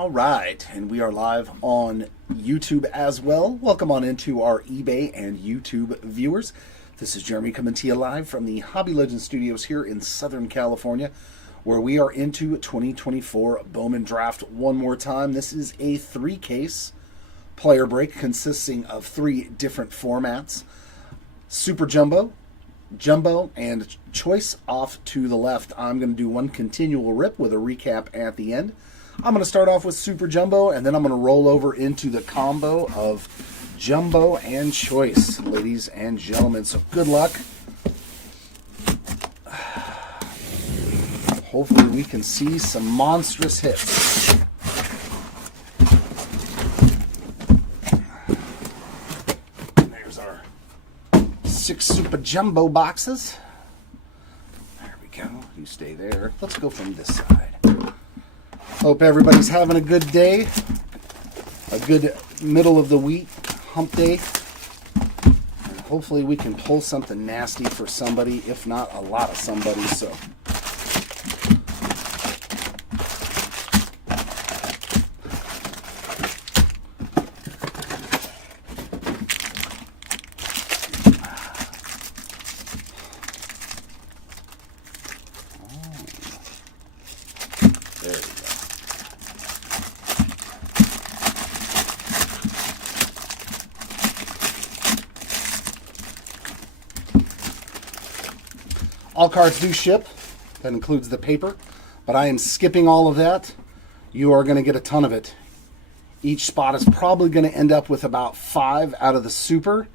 All right, and we are live on YouTube as well. Welcome on into our eBay and YouTube viewers. This is Jeremy coming to you live from the Hobby Legends Studios here in Southern California, where we are into 2024 Bowman Draft one more time. This is a 3-case player break consisting of 3 different formats. Super Jumbo, Jumbo, and Choice off to the left. I'm going to do one continual rip with a recap at the end. I'm going to start off with Super Jumbo, and then I'm going to roll over into the combo of Jumbo and Choice, ladies and gentlemen. So good luck. Hopefully we can see some monstrous hits. There's our 6 Super Jumbo boxes. There we go. You stay there. Let's go from this side. Hope everybody's having a good day, a good middle of the week, hump day. And hopefully we can pull something nasty for somebody, if not a lot of somebody. So there we go. All cards do ship. That includes the paper, but I am skipping all of that. You are going to get a ton of it. Each spot is probably going to end up with about 5 out of the Super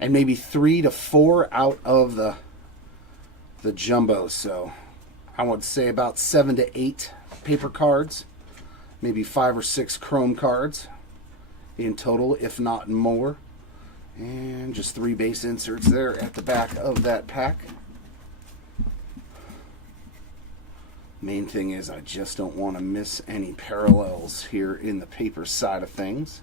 and maybe 3 to 4 out of the Jumbo. So I would say about 7 to 8 paper cards, maybe 5 or 6 chrome cards in total, if not more. And just 3 base inserts there at the back of that pack. Main thing is I just don't want to miss any parallels here in the paper side of things.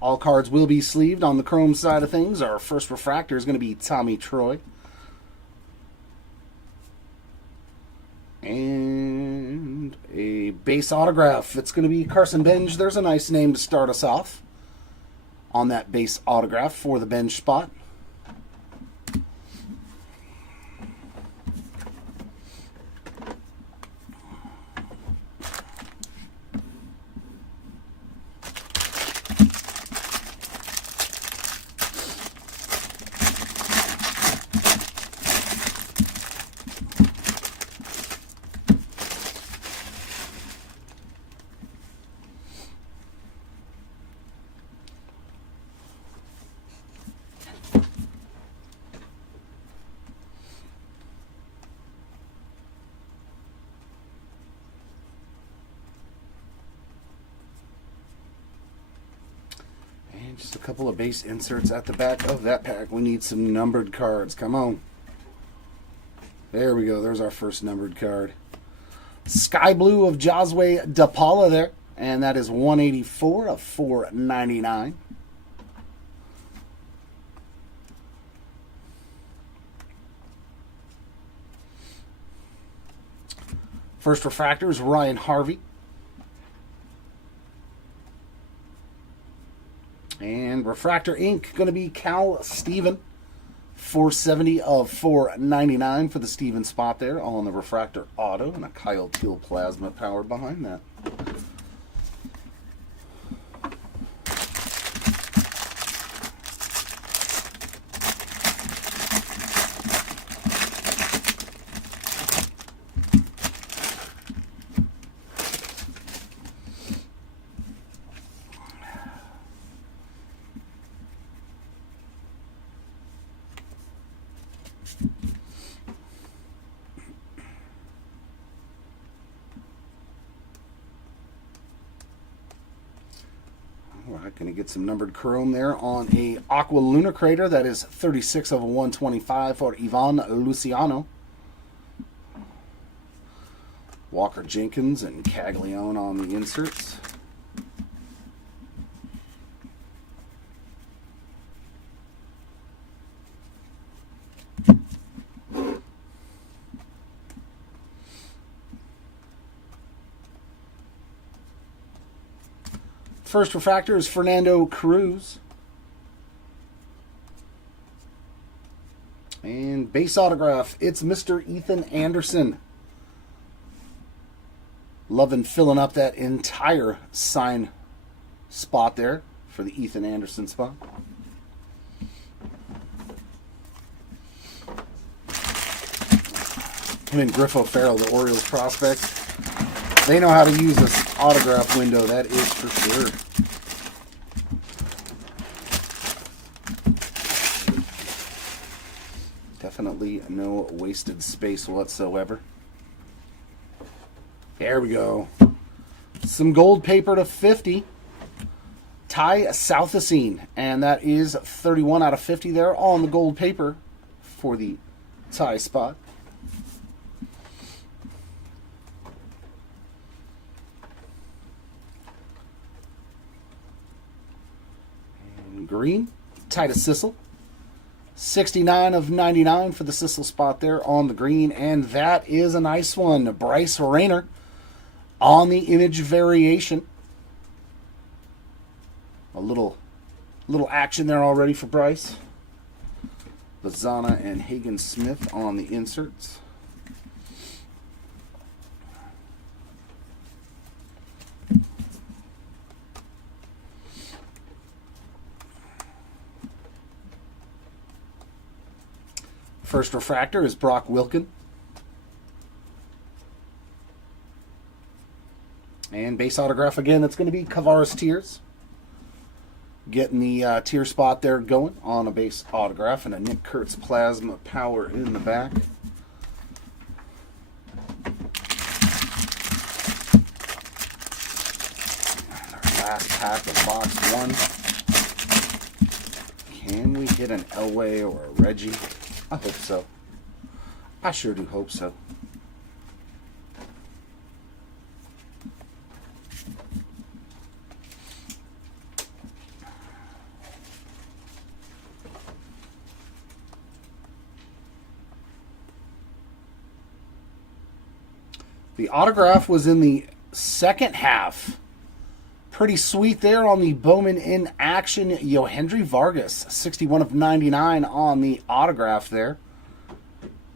All cards will be sleeved on the chrome side of things. Our first refractor is going to be Tommy Troy. And a base autograph. It's going to be Carson Benj. There's a nice name to start us off on that base autograph for the bench spot. Just a couple of base inserts at the back of that pack. We need some numbered cards. Come on. There we go. There's our first numbered card. Sky Blue of Josue DePaula there. And that is 184 of 499. First refractor is Ryan Harvey. And Refractor Ink going to be Cal Steven. 470 of 499 for the Steven spot there. All on the Refractor Auto. And a Kyle Teal Plasma power behind that. All right, going to get some numbered chrome there on a Aqua Lunar Crater. That is 36 of 125 for Ivan Luciano. Walker Jenkins and Caglione on the inserts. First refractor is Fernando Cruz. And base autograph, it's Mr. Ethan Anderson. Loving filling up that entire sign spot there for the Ethan Anderson spot. Him and Griffo Farrell, the Orioles prospect, they know how to use this autograph window, that is for sure. Definitely no wasted space whatsoever. There we go. Some gold paper to 50. Ty Southacene, and that is 31 out of 50 there on the gold paper for the Ty spot. And green, Titus Sissel. 69 of 99 for the Sissel spot there on the green, and that is a nice one. Bryce Rayner on the image variation. A little action there already for Bryce. Bazana and Hagen Smith on the inserts. First refractor is Brock Wilken. And base autograph again, that's going to be Kavaris Tears. Getting the tier spot there going on a base autograph, and a Nick Kurtz Plasma Power in the back. And our last pack of box 1. Can we get an Elway or a Reggie? I hope so. I sure do hope so. The autograph was in the second half. Pretty sweet there on the Bowman in action. Yohendry Vargas, 61 of 99 on the autograph there.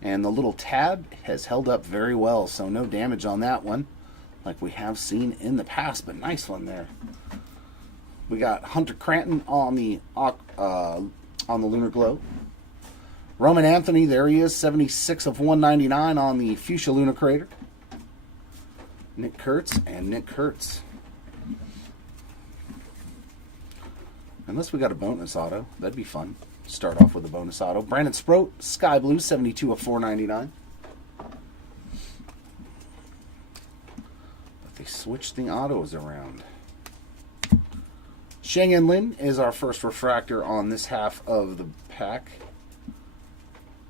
And the little tab has held up very well, so no damage on that one, like we have seen in the past, but nice one there. We got Hunter Cranton on the Lunar Glow. Roman Anthony, there he is, 76 of 199 on the Fuchsia Lunar Crater. Nick Kurtz and Nick Kurtz. Unless we got a bonus auto, that'd be fun. Start off with a bonus auto. Brandon Sproat, Sky Blue, 72 of 499. But they switched the autos around. Sheng-En Lin is our first refractor on this half of the pack.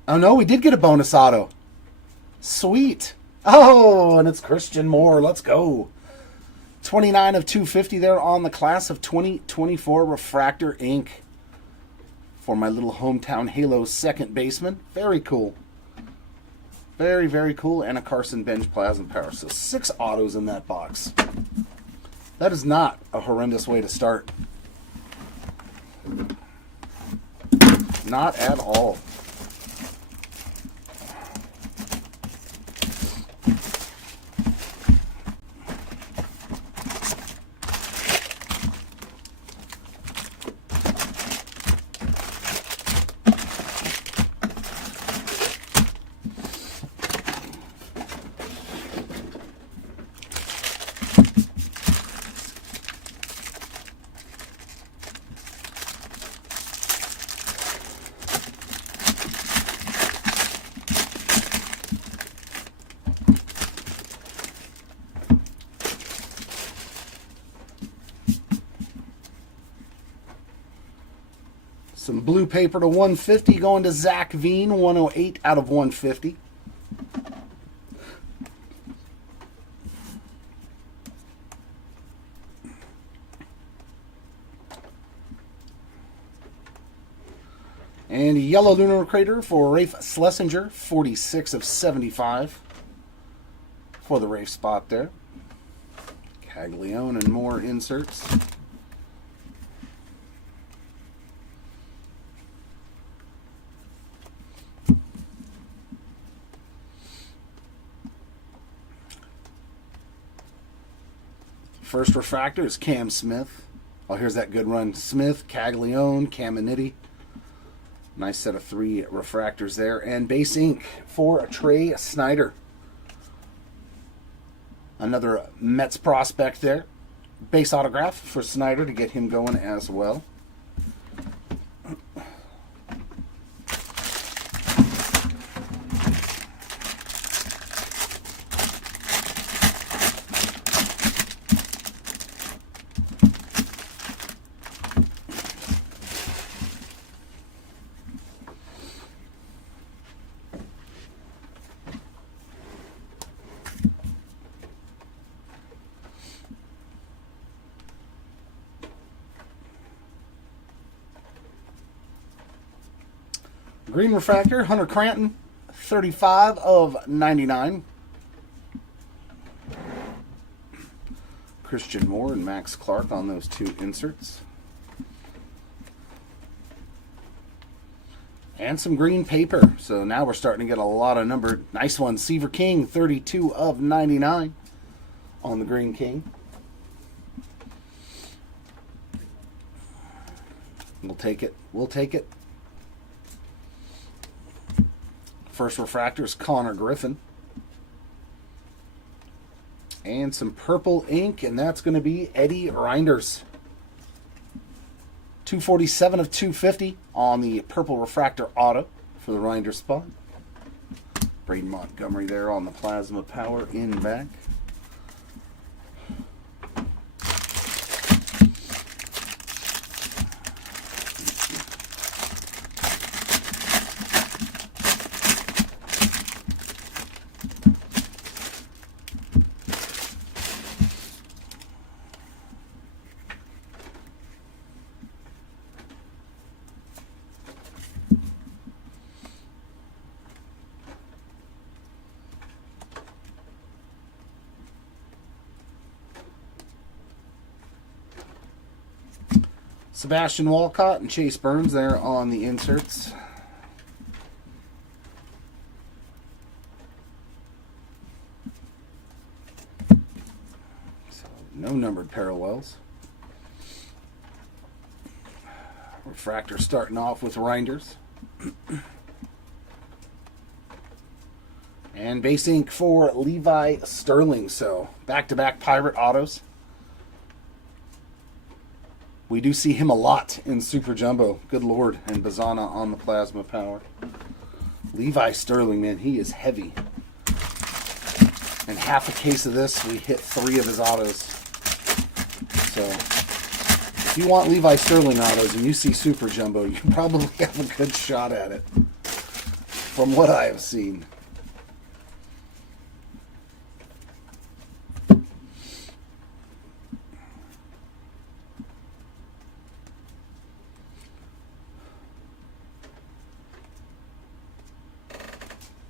Oh no, we did get a bonus auto. Sweet. Oh, and it's Christian Moore. Let's go. 29 of 250 there on the class of 2024 Refractor Inc. For my little hometown Halo second baseman. Very cool. Very, very cool. And a Carson Bench Plasma Power. So 6 autos in that box. That is not a horrendous way to start. Not at all. Some blue paper to 150 going to Zach Veen, 108 out of 150. And yellow lunar crater for Rafe Schlesinger, 46 of 75 for the Rafe spot there. Caglione and more inserts. First refractor is Cam Smith. Oh, here's that good run. Smith, Caglione, Caminiti. Nice set of 3 refractors there. And base ink for Trey Snyder. Another Mets prospect there. Base autograph for Snyder to get him going as well. Green refractor, Hunter Cranton, 35 of 99. Christian Moore and Max Clark on those 2 inserts. And some green paper. So now we're starting to get a lot of numbered. Nice one. Seaver King, 32 of 99 on the Green King. We'll take it. We'll take it. First refractor is Connor Griffin. And some purple ink, and that's going to be Eddie Reinders. 247 of 250 on the purple refractor auto for the Reinders spot. Braden Montgomery there on the plasma power in back. Sebastian Walcott and Chase Burns there on the inserts. So no numbered parallels. Refractor starting off with Reinders. And base ink for Levi Sterling. So back-to-back Pirate autos. We do see him a lot in Super Jumbo. Good Lord. And Bazana on the plasma power. Levi Sterling, man, he is heavy. And half a case of this, we hit 3 of his autos. So, if you want Levi Sterling autos and you see Super Jumbo, you probably have a good shot at it. From what I have seen.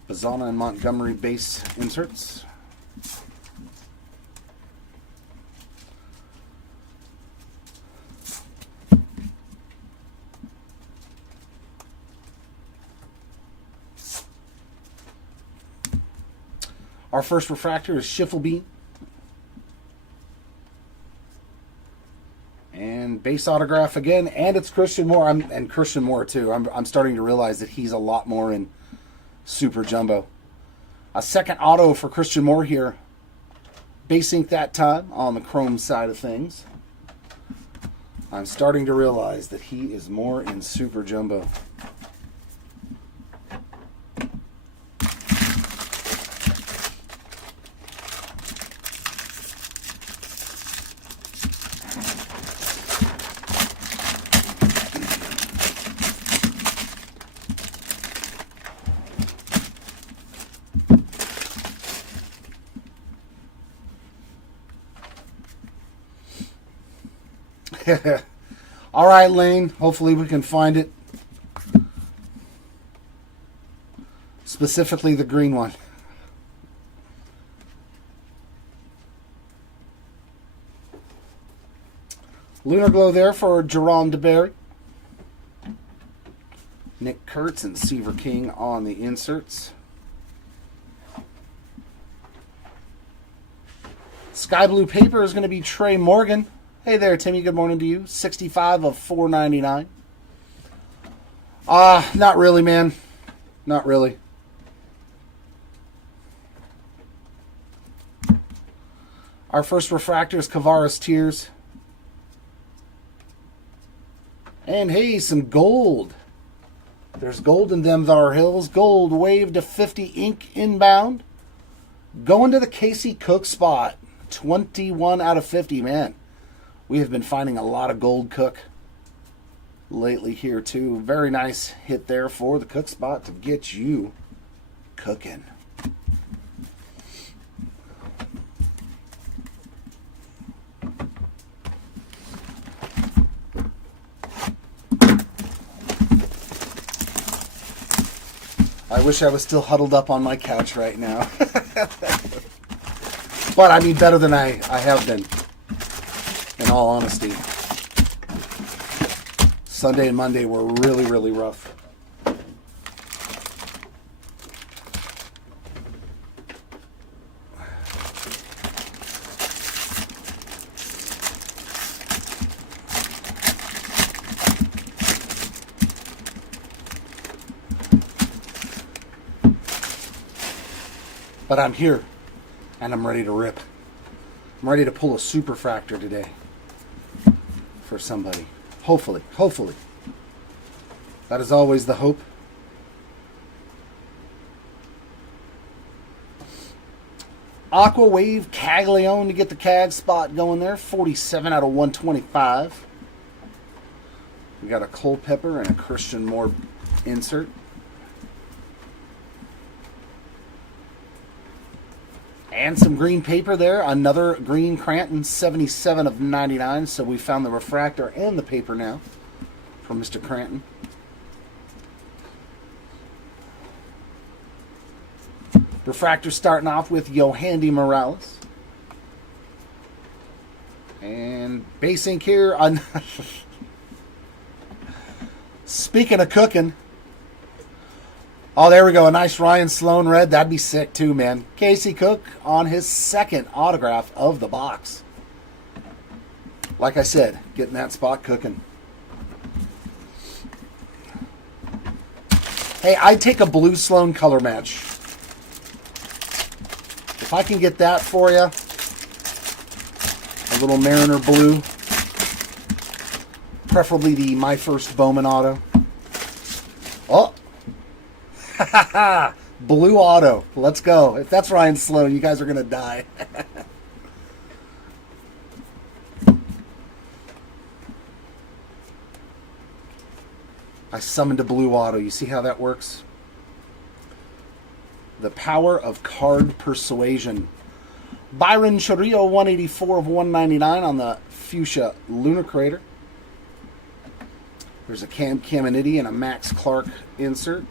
Bazana and Montgomery base inserts. Our first refractor is Schiffelbein. And base autograph again, and it's Christian Moore. And Christian Moore too. I'm starting to realize that he's a lot more in Super Jumbo. A second auto for Christian Moore here. Base ink that time on the chrome side of things. I'm starting to realize that he is more in Super Jumbo. All right, Lane. Hopefully we can find it. Specifically the green one. Lunar Glow there for Jerome DeBerry. Nick Kurtz and Seaver King on the inserts. Sky blue paper is going to be Trey Morgan. Hey there, Timmy. Good morning to you. 65 of 499. Not really, man. Not really. Our first refractor is Kavaris Tears. And hey, some gold. There's gold in them Thar Hills. Gold wave to 50 ink inbound. Going to the Casey Cook spot. 21 out of 50, man. We have been finding a lot of gold Cook lately here too. Very nice hit there for the Cook spot to get you cooking. I wish I was still huddled up on my couch right now. But I mean, better than I have been, in all honesty. Sunday and Monday were really, really rough. But I'm here, and I'm ready to rip. I'm ready to pull a superfractor today for somebody. Hopefully. That is always the hope. Aqua Wave Caglione to get the CAG spot going there. 47 out of 125. We got a Culpepper and a Christian Moore insert. And some green paper there. Another green Cranton, 77 of 99. So we found the refractor and the paper now from Mr. Cranton. Refractor starting off with Yohandy Morales. And base ink here. Speaking of cooking. Oh, there we go. A nice Ryan Sloan red. That'd be sick too, man. Casey Cook on his second autograph of the box. Like I said, getting that spot cooking. Hey, I'd take a blue Sloan color match. If I can get that for you, a little Mariner blue. Preferably the My First Bowman auto. Oh! Blue auto. Let's go. If that's Ryan Sloan, you guys are going to die. I summoned a blue auto. You see how that works? The power of card persuasion. Byron Chorrillo, 184 of 199 on the Fuchsia Lunar Crater. There's a Cam Caminiti and a Max Clark insert.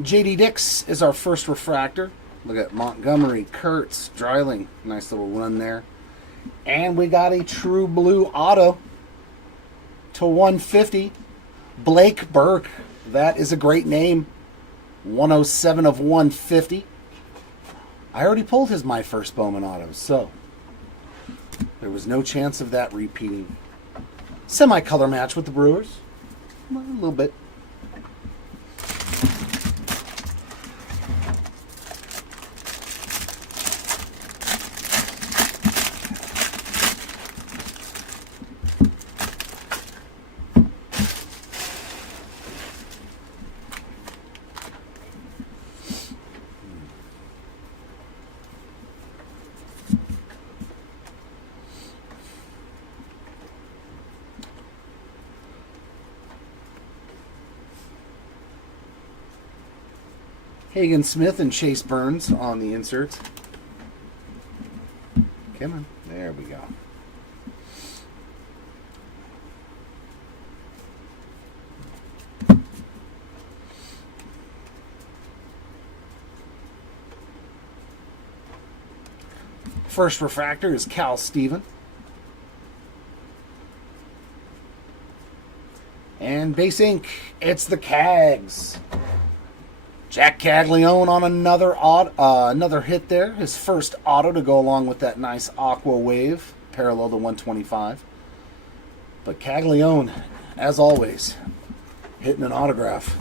JD Dix is our first refractor. Look at Montgomery, Kurtz, Dreiling. Nice little run there. And we got a true blue auto to 150. Blake Burke. That is a great name. 107 of 150. I already pulled his My First Bowman auto, so there was no chance of that repeating. Semi-color match with the Brewers. A little bit. Hagen Smith and Chase Burns on the inserts. Come on. There we go. first refractor is Cal Steven. And base ink, it's the Cags. Jack Caglione on another hit there. His first auto to go along with that nice Aqua Wave, parallel to 125. But Caglione, as always, hitting an autograph.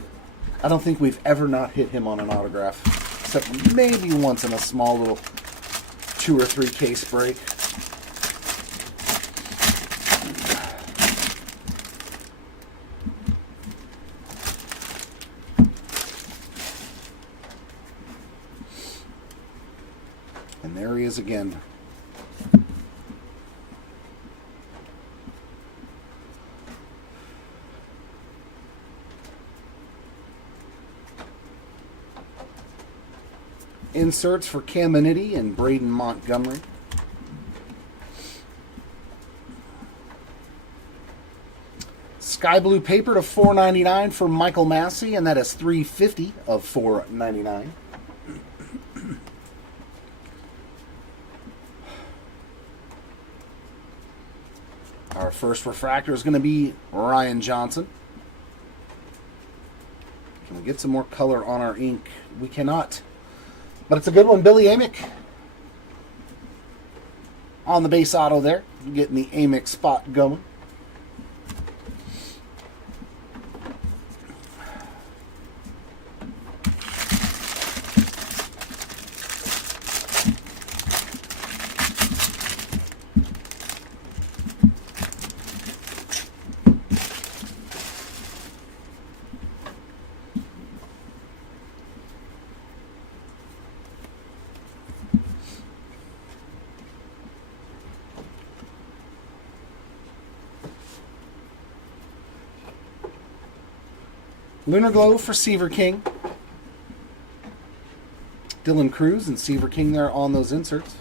I don't think we've ever not hit him on an autograph, except maybe once in a small little 2 or 3 case break. And there he is again. Inserts for Caminiti and Braden Montgomery. Sky blue paper to $4.99 for Michael Massey, and that is $3.50 of $4.99. Our first refractor is going to be Ryan Johnson. Can we get some more color on our ink? We cannot. But it's a good one. Billy Amick on the base auto there. Getting the Amick spot going. Lunar Glow for Seaver King. Dylan Cruz and Seaver King there on those inserts.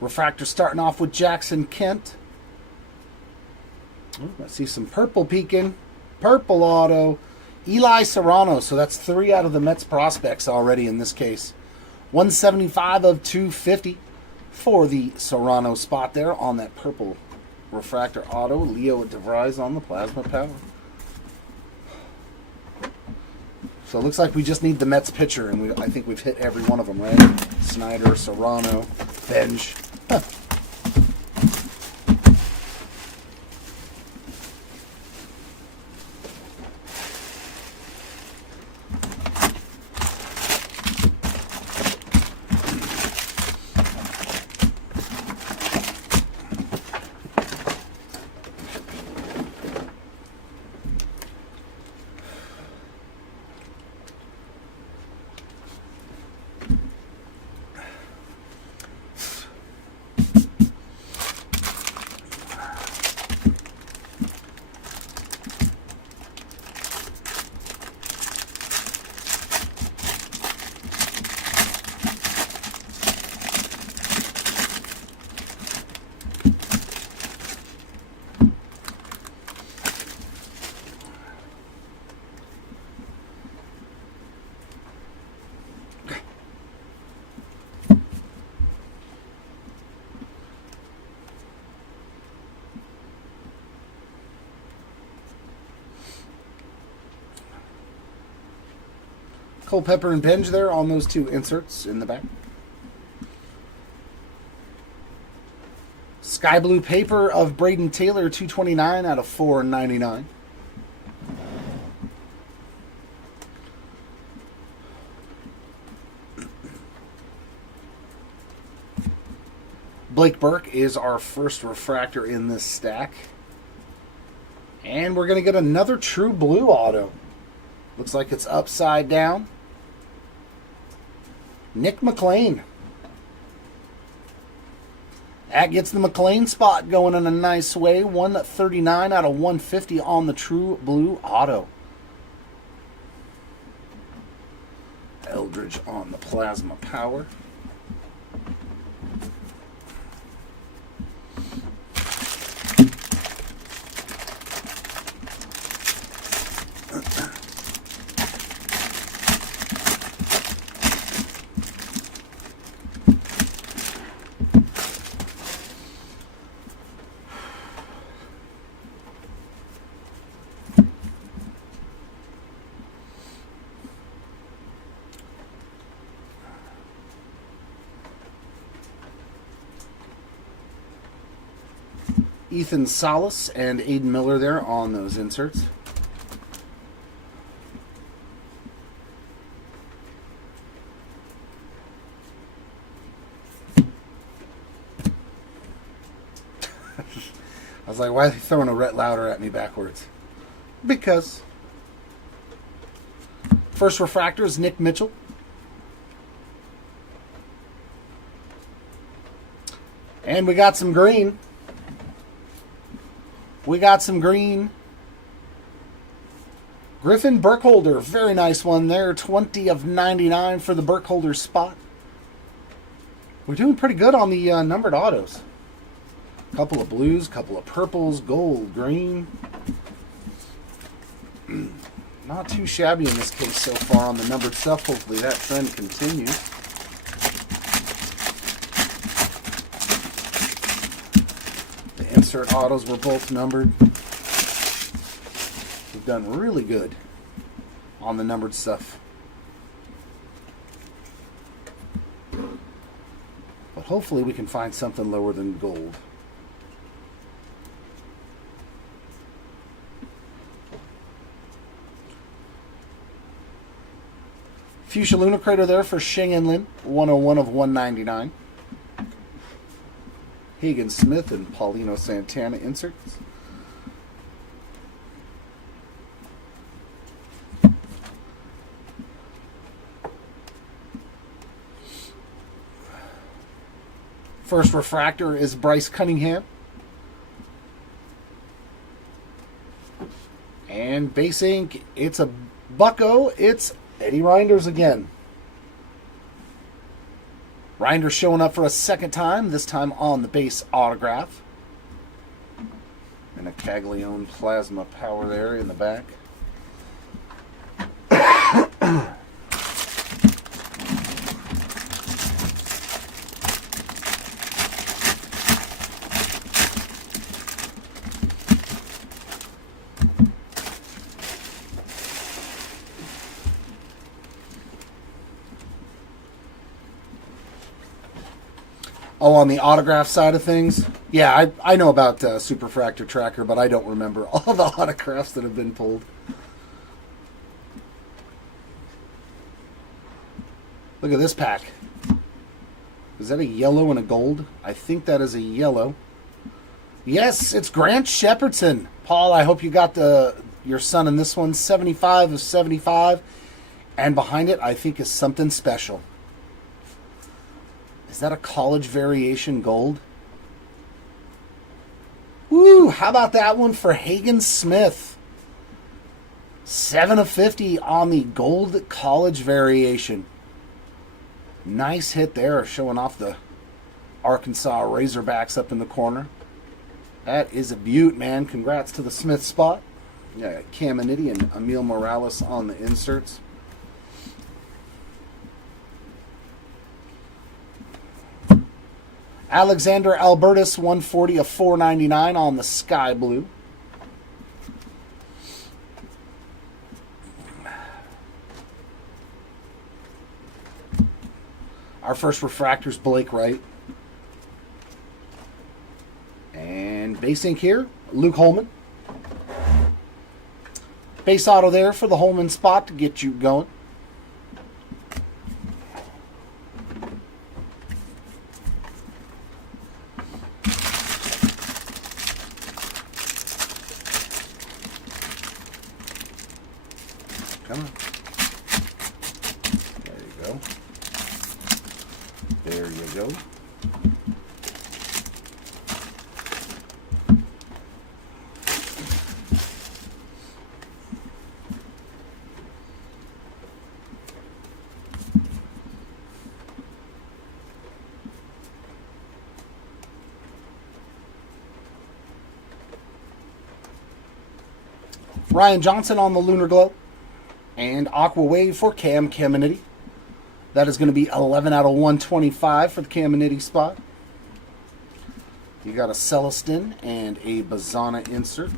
Refractor starting off with Jackson Kent. Ooh, I see some purple peeking. Purple auto. Eli Serrano, so that's 3 out of the Mets prospects already in this case. 175 of 250 for the Serrano spot there on that purple refractor auto. Leo DeVries on the plasma power. So it looks like we just need the Mets pitcher, and I think we've hit every one of them, right? Snyder, Serrano, Benj. Culpepper and Benj there on those 2 inserts in the back. Sky blue paper of Braden Taylor, $2.29 out of $4.99. Blake Burke is our first refractor in this stack. And we're going to get another true blue auto. Looks like it's upside down. Nick McLean. That gets the McLean spot going in a nice way. 139 out of 150 on the true blue auto. Eldridge on the plasma power. Ethan Salas and Aiden Miller there on those inserts. I was like, why are they throwing a Rhett Lauder at me backwards? Because. First refractor is Nick Mitchell. And we got some green. Griffin Burkholder, very nice one there. 20 of 99 for the Burkholder spot. We're doing pretty good on the numbered autos. Couple of blues, couple of purples, gold, green. Not too shabby in this case so far on the numbered stuff. Hopefully that trend continues. The insert autos were both numbered. We've done really good on the numbered stuff. But hopefully we can find something lower than gold. Fuchsia Lunar Crater there for Sheng Lin, 101 of 199. Hagen Smith and Paulino Santana inserts. First refractor is Bryce Cunningham. And base ink, it's a bucko. It's Eddie Reinders again. Reinders showing up for a second time, this time on the base autograph. And a Caglione Plasma Power there in the back. Oh, on the autograph side of things? Yeah, I know about Superfractor Tracker, but I don't remember all the autographs that have been pulled. Look at this pack. Is that a yellow and a gold? I think that is a yellow. Yes, it's Grant Shepherdson. Paul, I hope you got your son in this one. 75 of 75. And behind it, I think, is something special. Is that a college variation gold? Woo! How about that one for Hagen Smith? 7 of 50 on the gold college variation. Nice hit there, showing off the Arkansas Razorbacks up in the corner. That is a beaut, man. Congrats to the Smith spot. Yeah, Caminiti and Emil Morales on the inserts. Alexander Albertus, 140 of 499 on the sky blue. Our first refractor's Blake Wright. And base ink here, Luke Holman. Base auto there for the Holman spot to get you going. Come on. There you go. There you go. Ryan Johnson on the Lunar Glow. And Aqua Wave for Cam Caminiti. That is going to be 11 out of 125 for the Caminiti spot. You got a Celestin and a Bazana insert.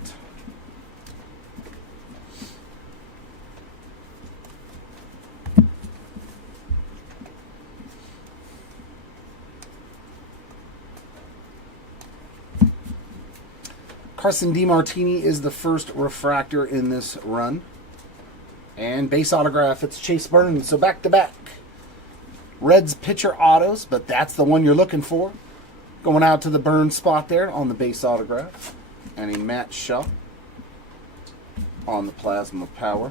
Carson DeMartini is the first refractor in this run. And base autograph, it's Chase Burns. So back to back. Reds pitcher autos, but that's the one you're looking for. Going out to the Burns spot there on the base autograph. And a Matt Shaw on the Plasma Power.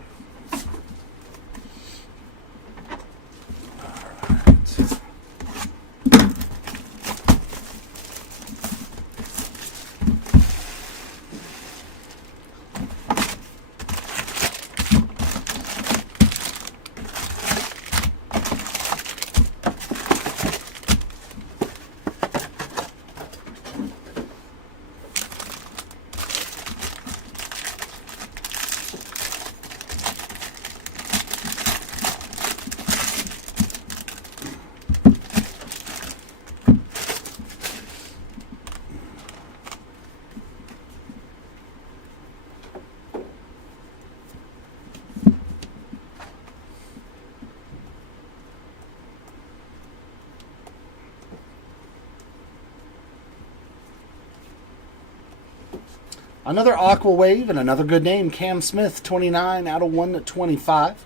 Another Aqua Wave and another good name, Cam Smith, 29 out of 125.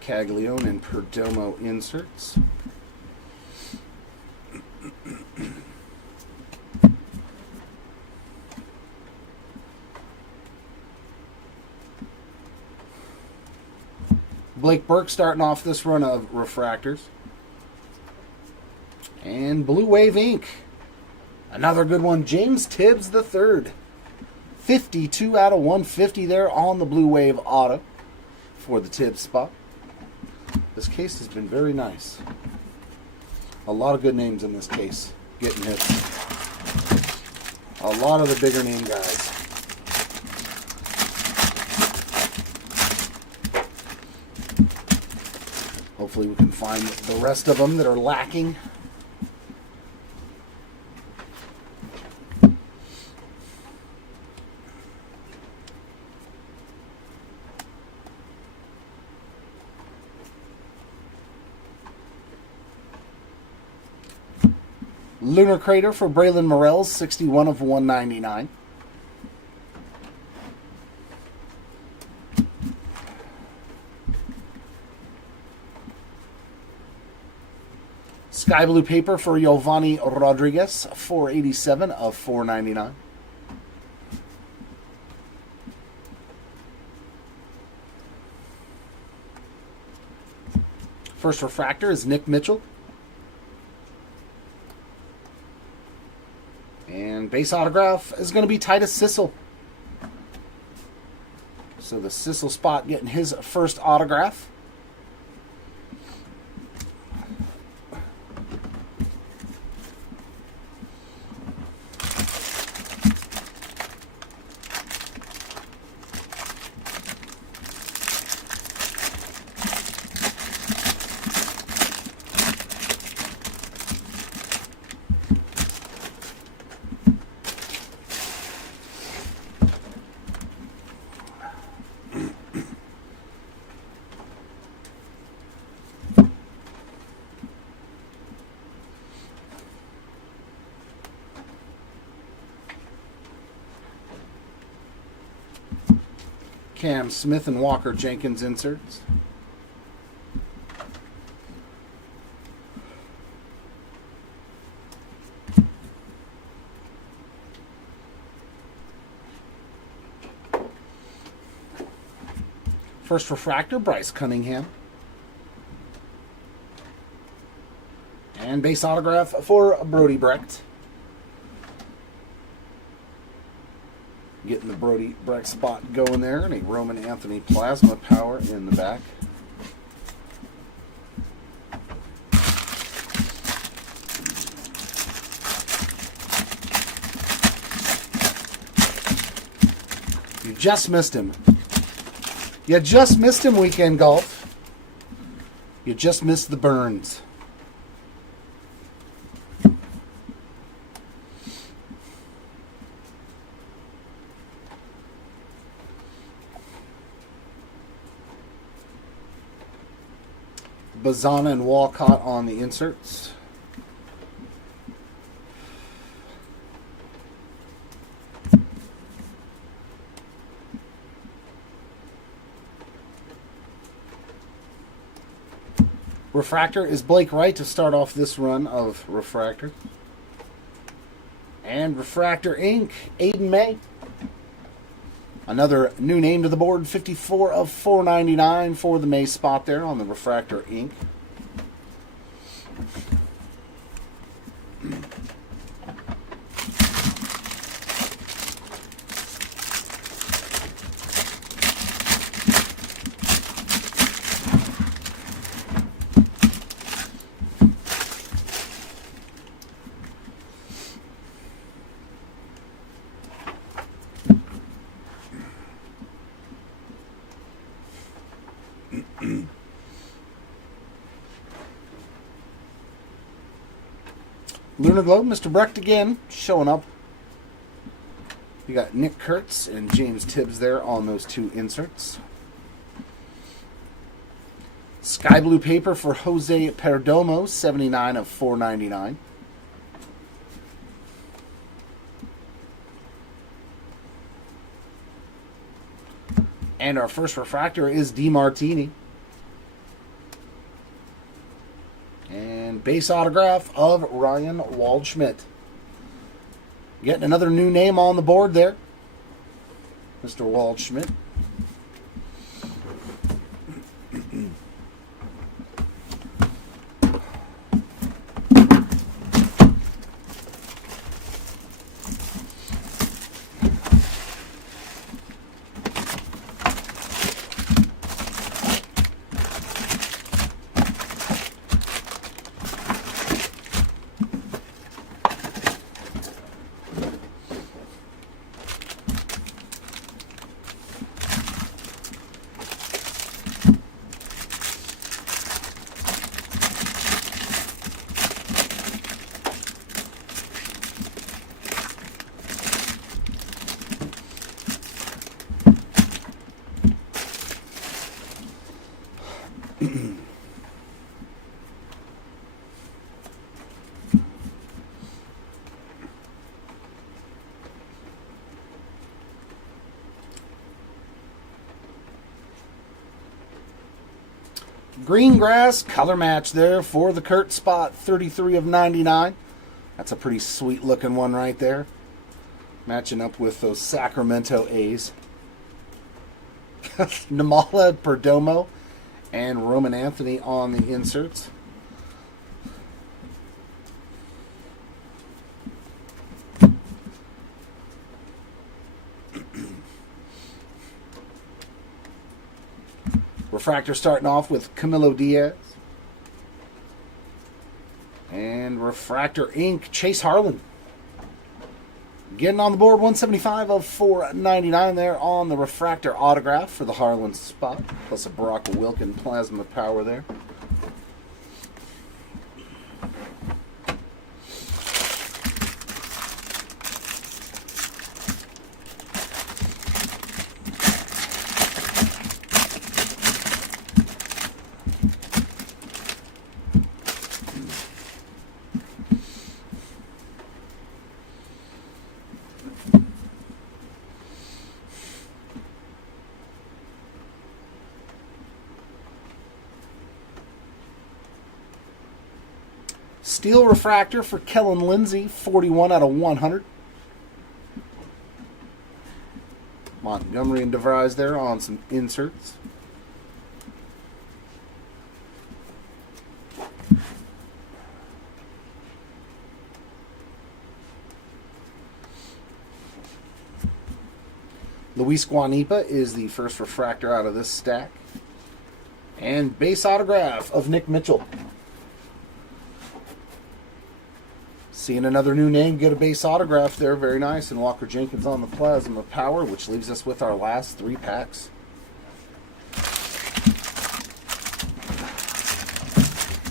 Caglione and Perdomo inserts. Blake Burke starting off this run of refractors. And Blue Wave Ink. Another good one, James Tibbs III. 52 out of 150 there on the Blue Wave auto for the Tibbs spot. This case has been very nice. A lot of good names in this case getting hits. A lot of the bigger name guys. Hopefully we can find the rest of them that are lacking. Lunar Crater for Braylon Morrell, 61 of 199. Sky Blue Paper for Giovanni Rodriguez, 487 of 499. First refractor is Nick Mitchell. And base autograph is going to be Titus Sissel. So the Sissel spot getting his first autograph. Cam Smith and Walker Jenkins inserts. First refractor, Bryce Cunningham. And base autograph for Brody Brecht. Getting the Brody Brecht spot going there, and a Roman Anthony Plasma Power in the back. You just missed him. You just missed him, Weekend Golf. You just missed the Burns. Bazana and Walcott on the inserts. Refractor is Blake Wright to start off this run of Refractor. And Refractor Ink, Aiden May. Another new name to the board, 54 of 499 for the May spot there on the Refractor Ink. Lunar Globe, Mr. Brecht again, showing up. You got Nick Kurtz and James Tibbs there on those two inserts. Sky Blue Paper for Jose Perdomo, 79 of 499. And our first refractor is DeMartini. And base autograph of Ryan Waldschmidt. Getting another new name on the board there, Mr. Waldschmidt. Green grass color match there for the Kurt spot, 33 of 99. That's a pretty sweet looking one right there. Matching up with those Sacramento A's. Namala Perdomo and Roman Anthony on the inserts. Refractor starting off with Camilo Diaz. And Refractor Ink, Chase Harlan. Getting on the board, 175 of 499 there on the Refractor autograph for the Harlan spot. Plus a Barack Wilkin Plasma Power there. Steel Refractor for Kellen Lindsay, 41 out of 100. Montgomery and DeVries there on some inserts. Luis Guanipa is the first refractor out of this stack. And base autograph of Nick Mitchell. Seeing another new name get a base autograph there, very nice. And Walker Jenkins on the Plasma Power, which leaves us with our last 3 packs.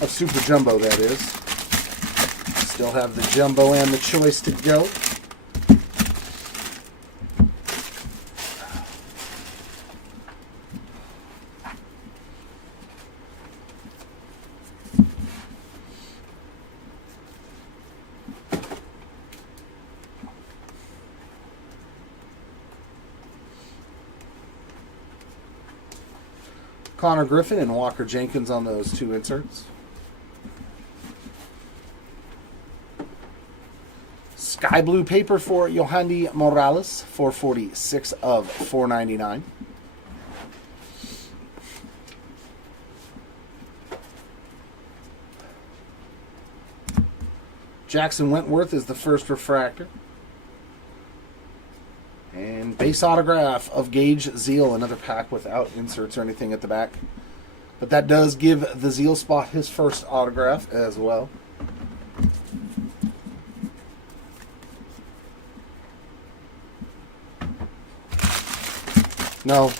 Of Super Jumbo, that is. Still have the Jumbo and the Choice to go. Connor Griffin and Walker Jenkins on those 2 inserts. Sky blue paper for Yohandy Morales, 446 of 499. Jackson Wentworth is the first refractor. And base autograph of Gage Zeal, another pack without inserts or anything at the back. But that does give the Zeal spot his first autograph as well. No.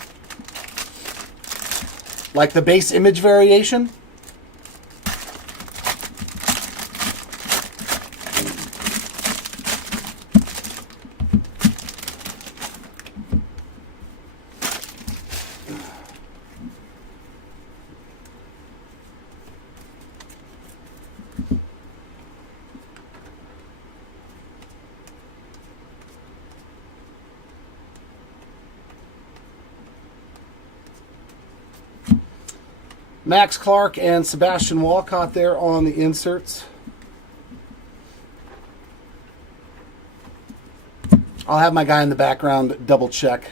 Like the base image variation? Max Clark and Sebastian Walcott there on the inserts. I'll have my guy in the background double check.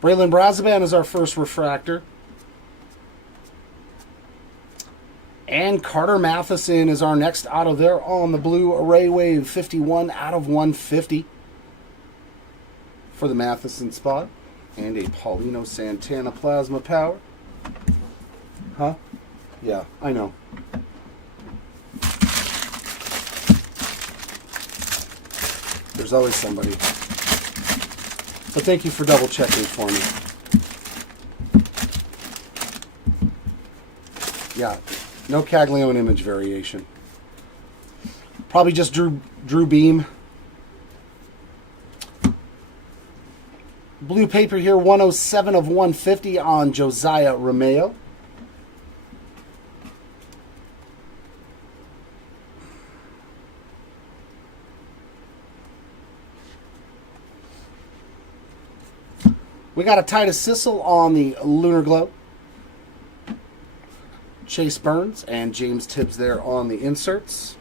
Braylon Brazoban is our first refractor. And Carter Matheson is our next auto there on the blue Array Wave, 51 out of 150. For the Matheson spot. And a Paulino Santana Plasma Power. Huh? Yeah, I know. There's always somebody. But thank you for double checking for me. Yeah, no Caglione image variation. Probably just Drew Beam. Blue paper here, 107 of 150 on Josiah Romeo. We got a Titus Sissel on the Lunar Glow. Chase Burns and James Tibbs there on the inserts.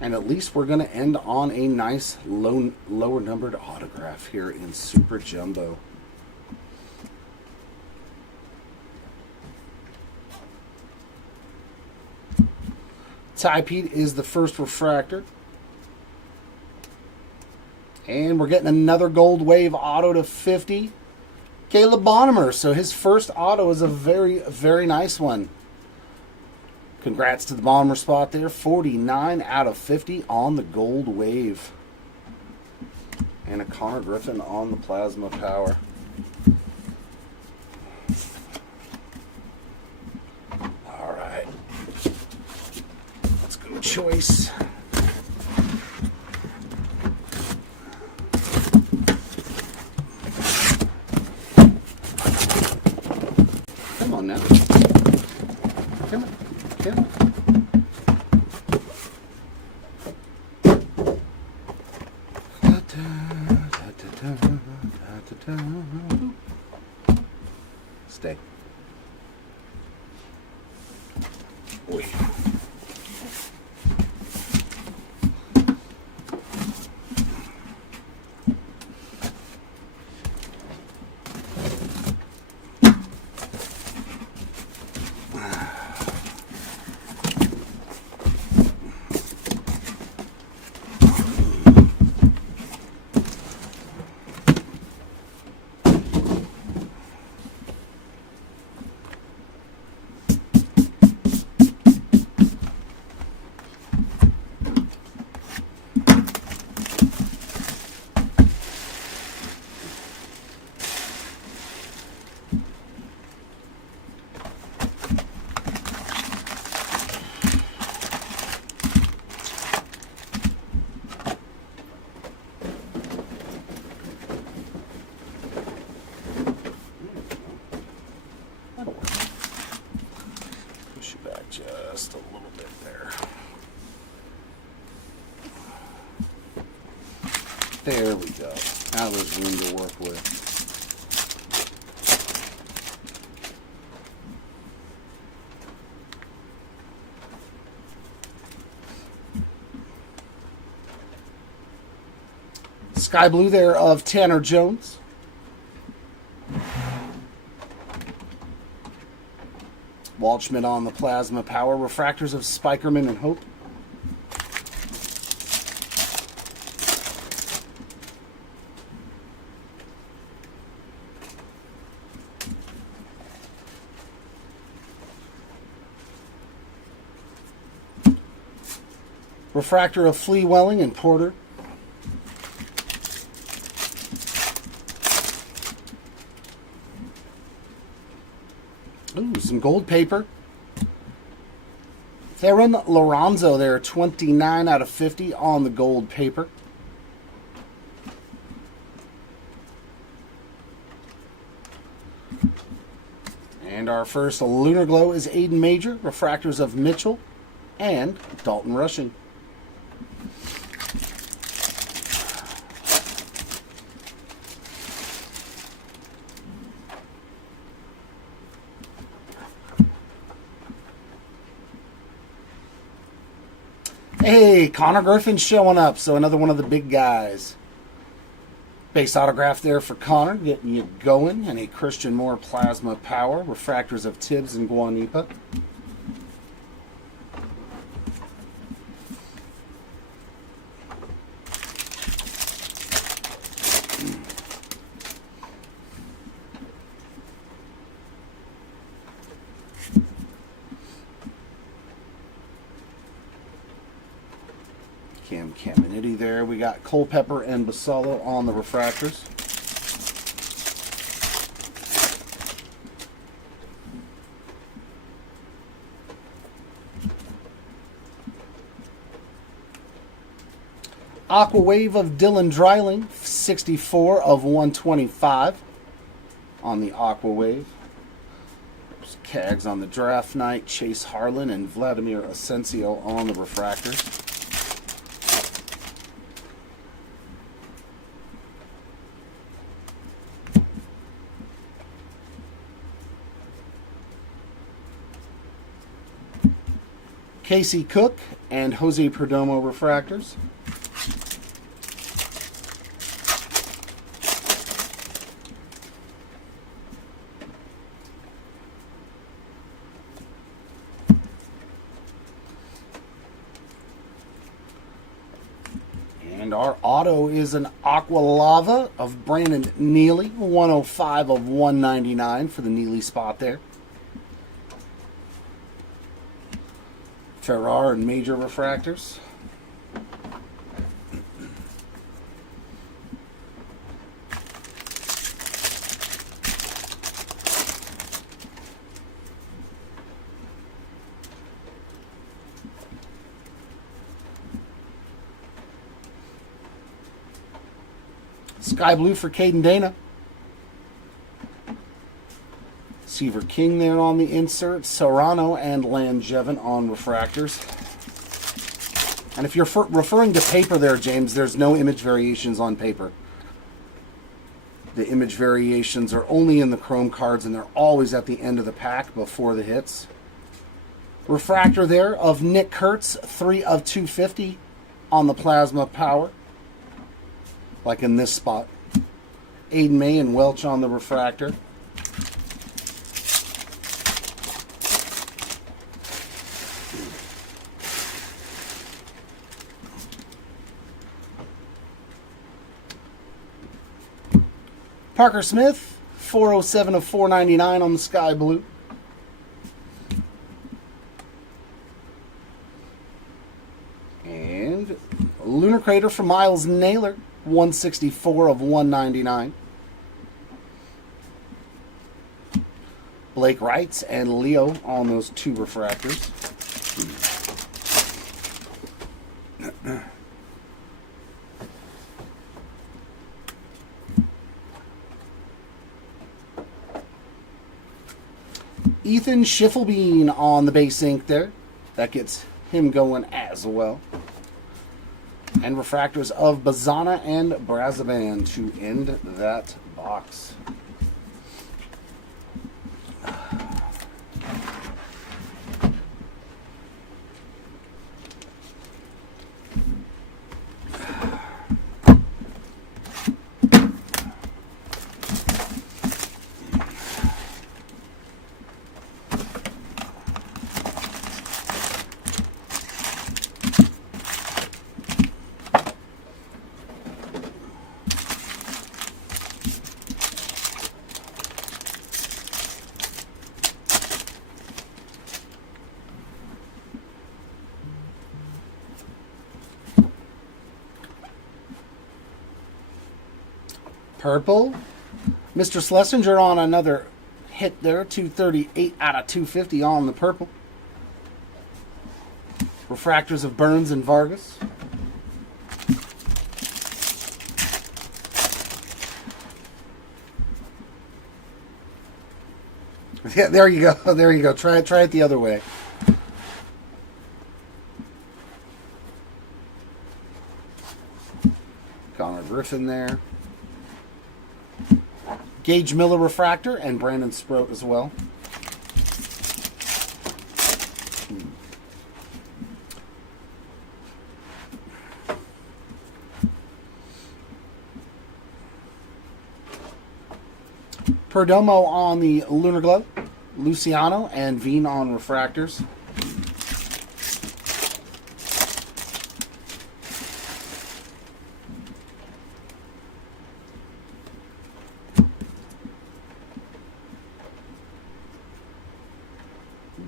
And at least we're going to end on a nice lower numbered autograph here in Super Jumbo. Ty Pete is the first refractor. And we're getting another Gold Wave auto to 50. Caleb Bonnemer. So his first auto is a very, very nice one. Congrats to the Bonnemer spot there. 49 out of 50 on the Gold Wave. And a Connor Griffin on the Plasma Power. All right. Let's go choice. Come on now. Come on. Yeah. Stay. Oy. Just a little bit there. There we go. Now there's room to work with. Sky blue there of Tanner Jones. Walshman on the Plasma Power. Refractors of Spikerman and Hope. Refractor of Flea Welling and Porter. Ooh, some gold paper. Theron Lorenzo there, 29 out of 50 on the gold paper. And our first Lunar Glow is Aiden Major. Refractors of Mitchell and Dalton Rushing. Hey, Connor Griffin's showing up, so another one of the big guys. Base autograph there for Connor, getting you going. And a Christian Moore Plasma Power. Refractors of Tibbs and Guanipa. Cam Caminiti there. We got Culpepper and Basallo on the refractors. Aqua Wave of Dylan Dreiling, 64 of 125 on the Aqua Wave. There's Cags on the draft night. Chase Harlan and Vladimir Asensio on the refractors. Casey Cook and Jose Perdomo refractors. And our auto is an Aqua Lava of Brandon Neely, 105 of 199 for the Neely spot there. Ferrar and Major refractors. Sky blue for Caden Dana. Seaver King there on the insert. Serrano and Langevin on refractors. And if you're referring to paper there, James, there's no image variations on paper. The image variations are only in the chrome cards, and they're always at the end of the pack before the hits. Refractor there of Nick Kurtz, 3 of 250 on the Plasma Power. Like in this spot. Aiden May and Welch on the refractor. Parker Smith, 407 of 499 on the Sky Blue. And Lunar Crater for Miles Naylor, 164 of 199. Blake Wrights and Leo on those 2 refractors. Ethan Schiffelbein on the base ink there. That gets him going as well. And refractors of Bazana and Brazaban to end that box. Purple. Mr. Schlesinger on another hit there. 238 out of 250 on the purple. Refractors of Burns and Vargas. Yeah, there you go. There you go. Try it the other way. Connor Griffin there. Gage Miller refractor and Brandon Sproat as well. Perdomo on the Lunar Glow. Luciano and Veen on refractors.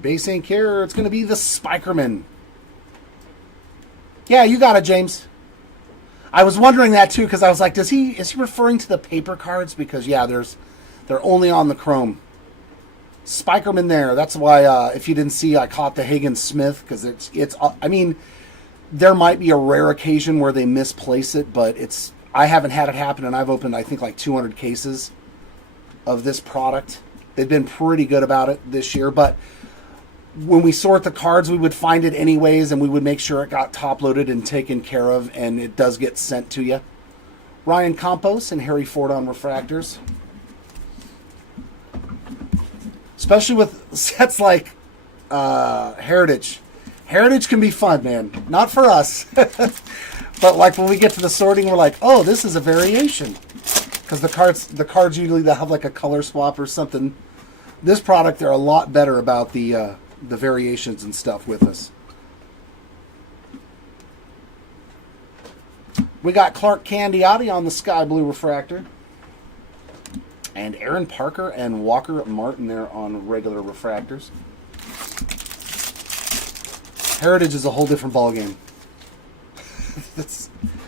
Base ink here, it's going to be the Spikerman. Yeah, you got it, James. I was wondering that too because I was like, is he referring to the paper cards? Because yeah, they're only on the chrome. Spikerman there. That's why if you didn't see, I caught the Higgins Smith because it's. I mean, there might be a rare occasion where they misplace it, but I haven't had it happen, and I've opened I think like 200 cases of this product. They've been pretty good about it this year, but when we sort the cards, we would find it anyways, and we would make sure it got top-loaded and taken care of, and it does get sent to you. Ryan Campos and Harry Ford on refractors. Especially with sets like Heritage. Heritage can be fun, man. Not for us. But like when we get to the sorting, we're like, oh, this is a variation. Because the cards usually they'll have like a color swap or something. This product, they're a lot better about the variations and stuff with us. We got Clark Candiotti on the Sky Blue refractor. And Aaron Parker and Walker Martin there on regular refractors. Heritage is a whole different ballgame.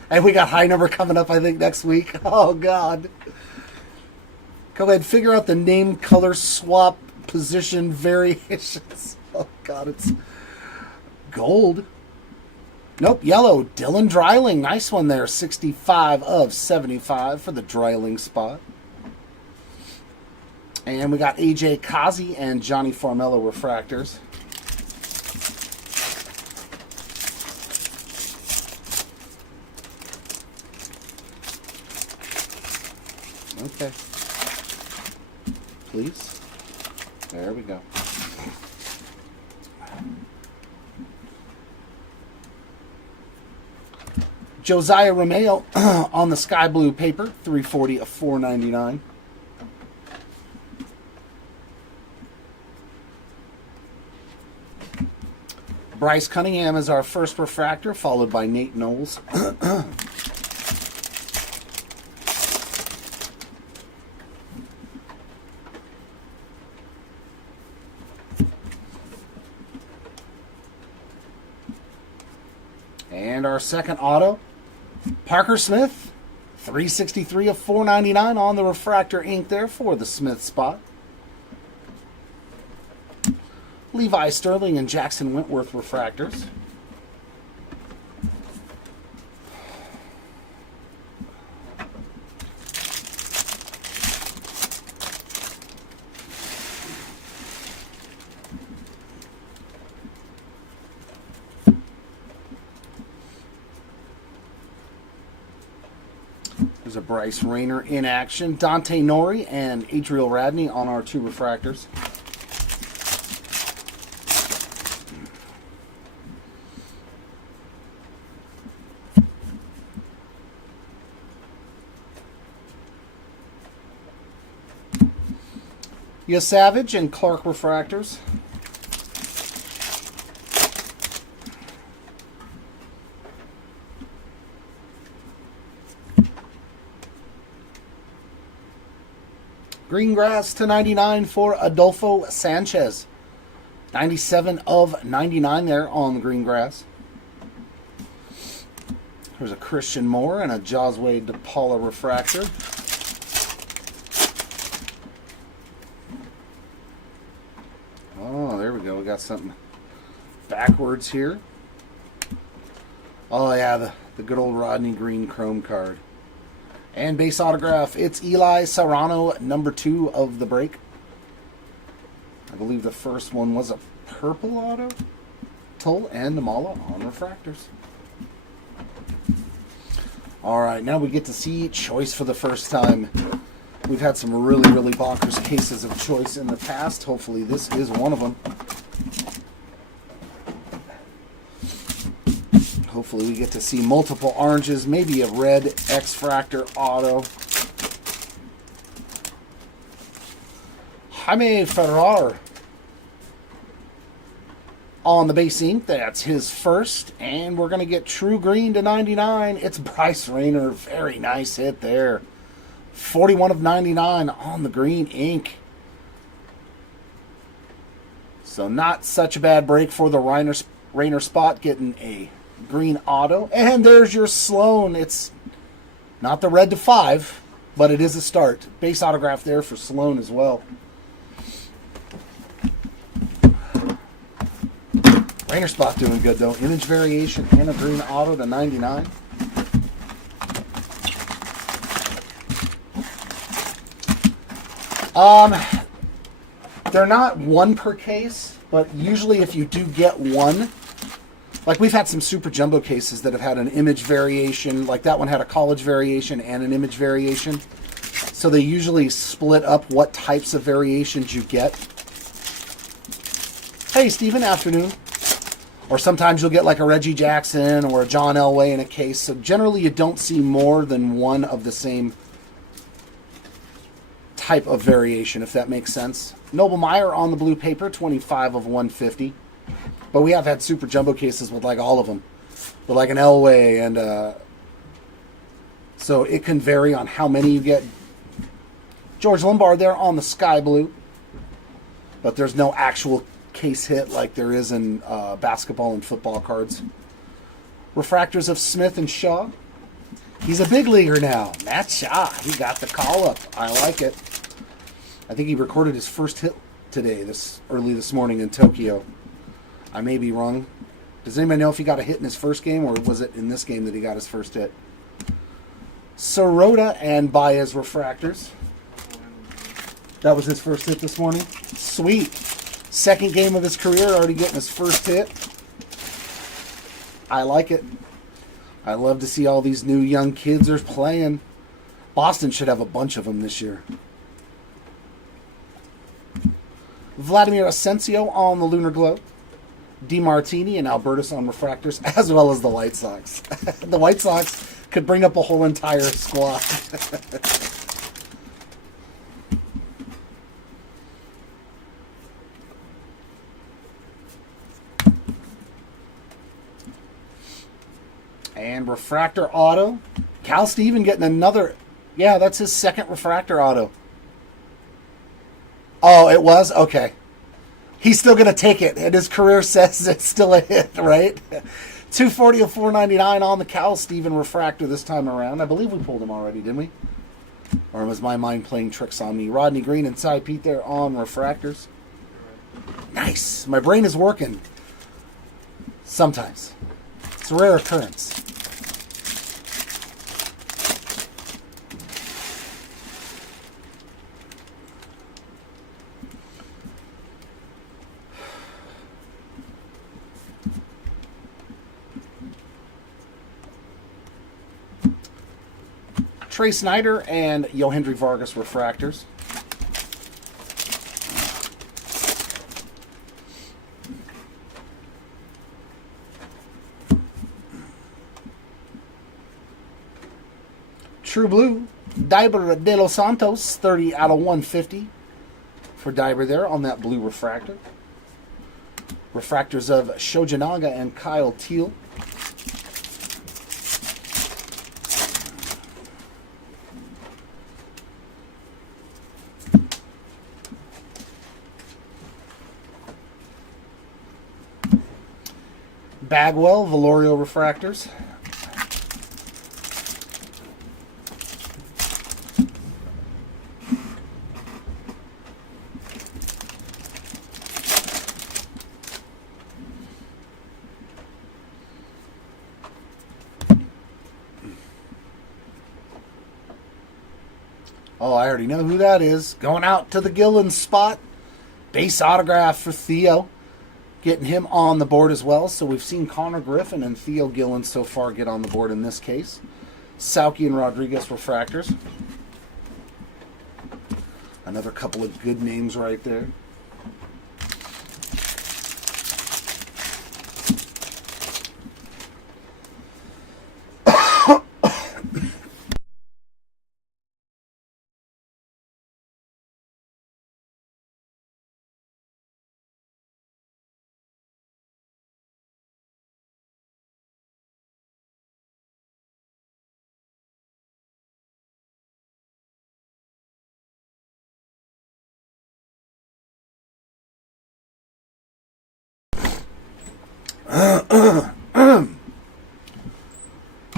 And we got high number coming up, I think, next week. Oh, God. Go ahead, figure out the name, color, swap, position, variations. Oh, God, it's gold. Nope, yellow. Dylan Dreiling. Nice one there. 65 of 75 for the Dreiling spot. And we got AJ Kazi and Johnny Formello refractors. Okay. Please. There we go. Josiah Romeo on the Sky Blue paper, 340 of 499. Bryce Cunningham is our first refractor, followed by Nate Knowles. And our second auto, Parker Smith, 363 of 499 on the refractor ink there for the Smith spot. Levi Sterling and Jackson Wentworth refractors. There's a Bryce Rayner in action. Dante Nori and Adriel Radney on our two refractors. Savage and Clark refractors. Green grass to 99 for Adolfo Sanchez. 97 of 99 there on the green grass. There's a Christian Moore and a Josue DePaula refractor. got something backwards here. Oh, yeah, the good old Rodney Green Chrome card. And base autograph, it's Eli Serrano, number 2 of the break. I believe the first one was a purple auto. Tull and Namala on refractors. All right, now we get to see Choice for the first time. We've had some really, really bonkers cases of Choice in the past. Hopefully this is one of them. Hopefully we get to see multiple oranges, maybe a red X-Fractor auto. Jaime Ferrar on the base ink. That's his first. And we're going to get True Green to 99. It's Bryce Rayner. Very nice hit there. 41 of 99 on the green ink. So not such a bad break for the Rayner spot, getting a green auto. And there's your Sloan. It's not the red to 5, but it is a start. Base autograph there for Sloan as well. Rayner spot doing good though. Image variation and a green auto to 99. They're not one per case, but usually if you do get one, like we've had some super jumbo cases that have had an image variation, like that one had a college variation and an image variation. So they usually split up what types of variations you get. Hey, Stephen, afternoon. Or sometimes you'll get like a Reggie Jackson or a John Elway in a case. So generally you don't see more than one of the same type of variation, if that makes sense. Noble Meyer on the blue paper, 25 of 150. But we have had super jumbo cases with like all of them. With like an Elway and... so it can vary on how many you get. George Lombard there on the sky blue. But there's no actual case hit like there is in basketball and football cards. Refractors of Smith and Shaw. He's a big leaguer now. Matt Shaw, he got the call up. I like it. I think he recorded his first hit today, early this morning in Tokyo. I may be wrong. Does anybody know if he got a hit in his first game, or was it in this game that he got his first hit? Sirota and Baez refractors. That was his first hit this morning. Sweet. Second game of his career, already getting his first hit. I like it. I love to see all these new young kids are playing. Boston should have a bunch of them this year. Vladimir Asensio on the Lunar Glow. DeMartini and Albertus on refractors, as well as the White Sox. The White Sox could bring up a whole entire squad. And refractor auto. Cal Steven getting another. Yeah, that's his second refractor auto. Oh, it was? Okay. He's still going to take it, and his career says it's still a hit, right? 240 of 499 on the Cal Steven refractor this time around. I believe we pulled him already, didn't we? Or was my mind playing tricks on me? Rodney Green and Cy Pete there on refractors. Nice. My brain is working. Sometimes. It's a rare occurrence. Trey Snyder and Yohendry Vargas refractors. True Blue, Diber de los Santos, 30 out of 150 for Diber there on that blue refractor. Refractors of Shojanaga and Kyle Teal. Bagwell, Valorio refractors. Oh, I already know who that is. Going out to the Gillen spot. Base autograph for Theo. Getting him on the board as well. So we've seen Connor Griffin and Theo Gillen so far get on the board in this case. Sauki and Rodriguez refractors. Another couple of good names right there.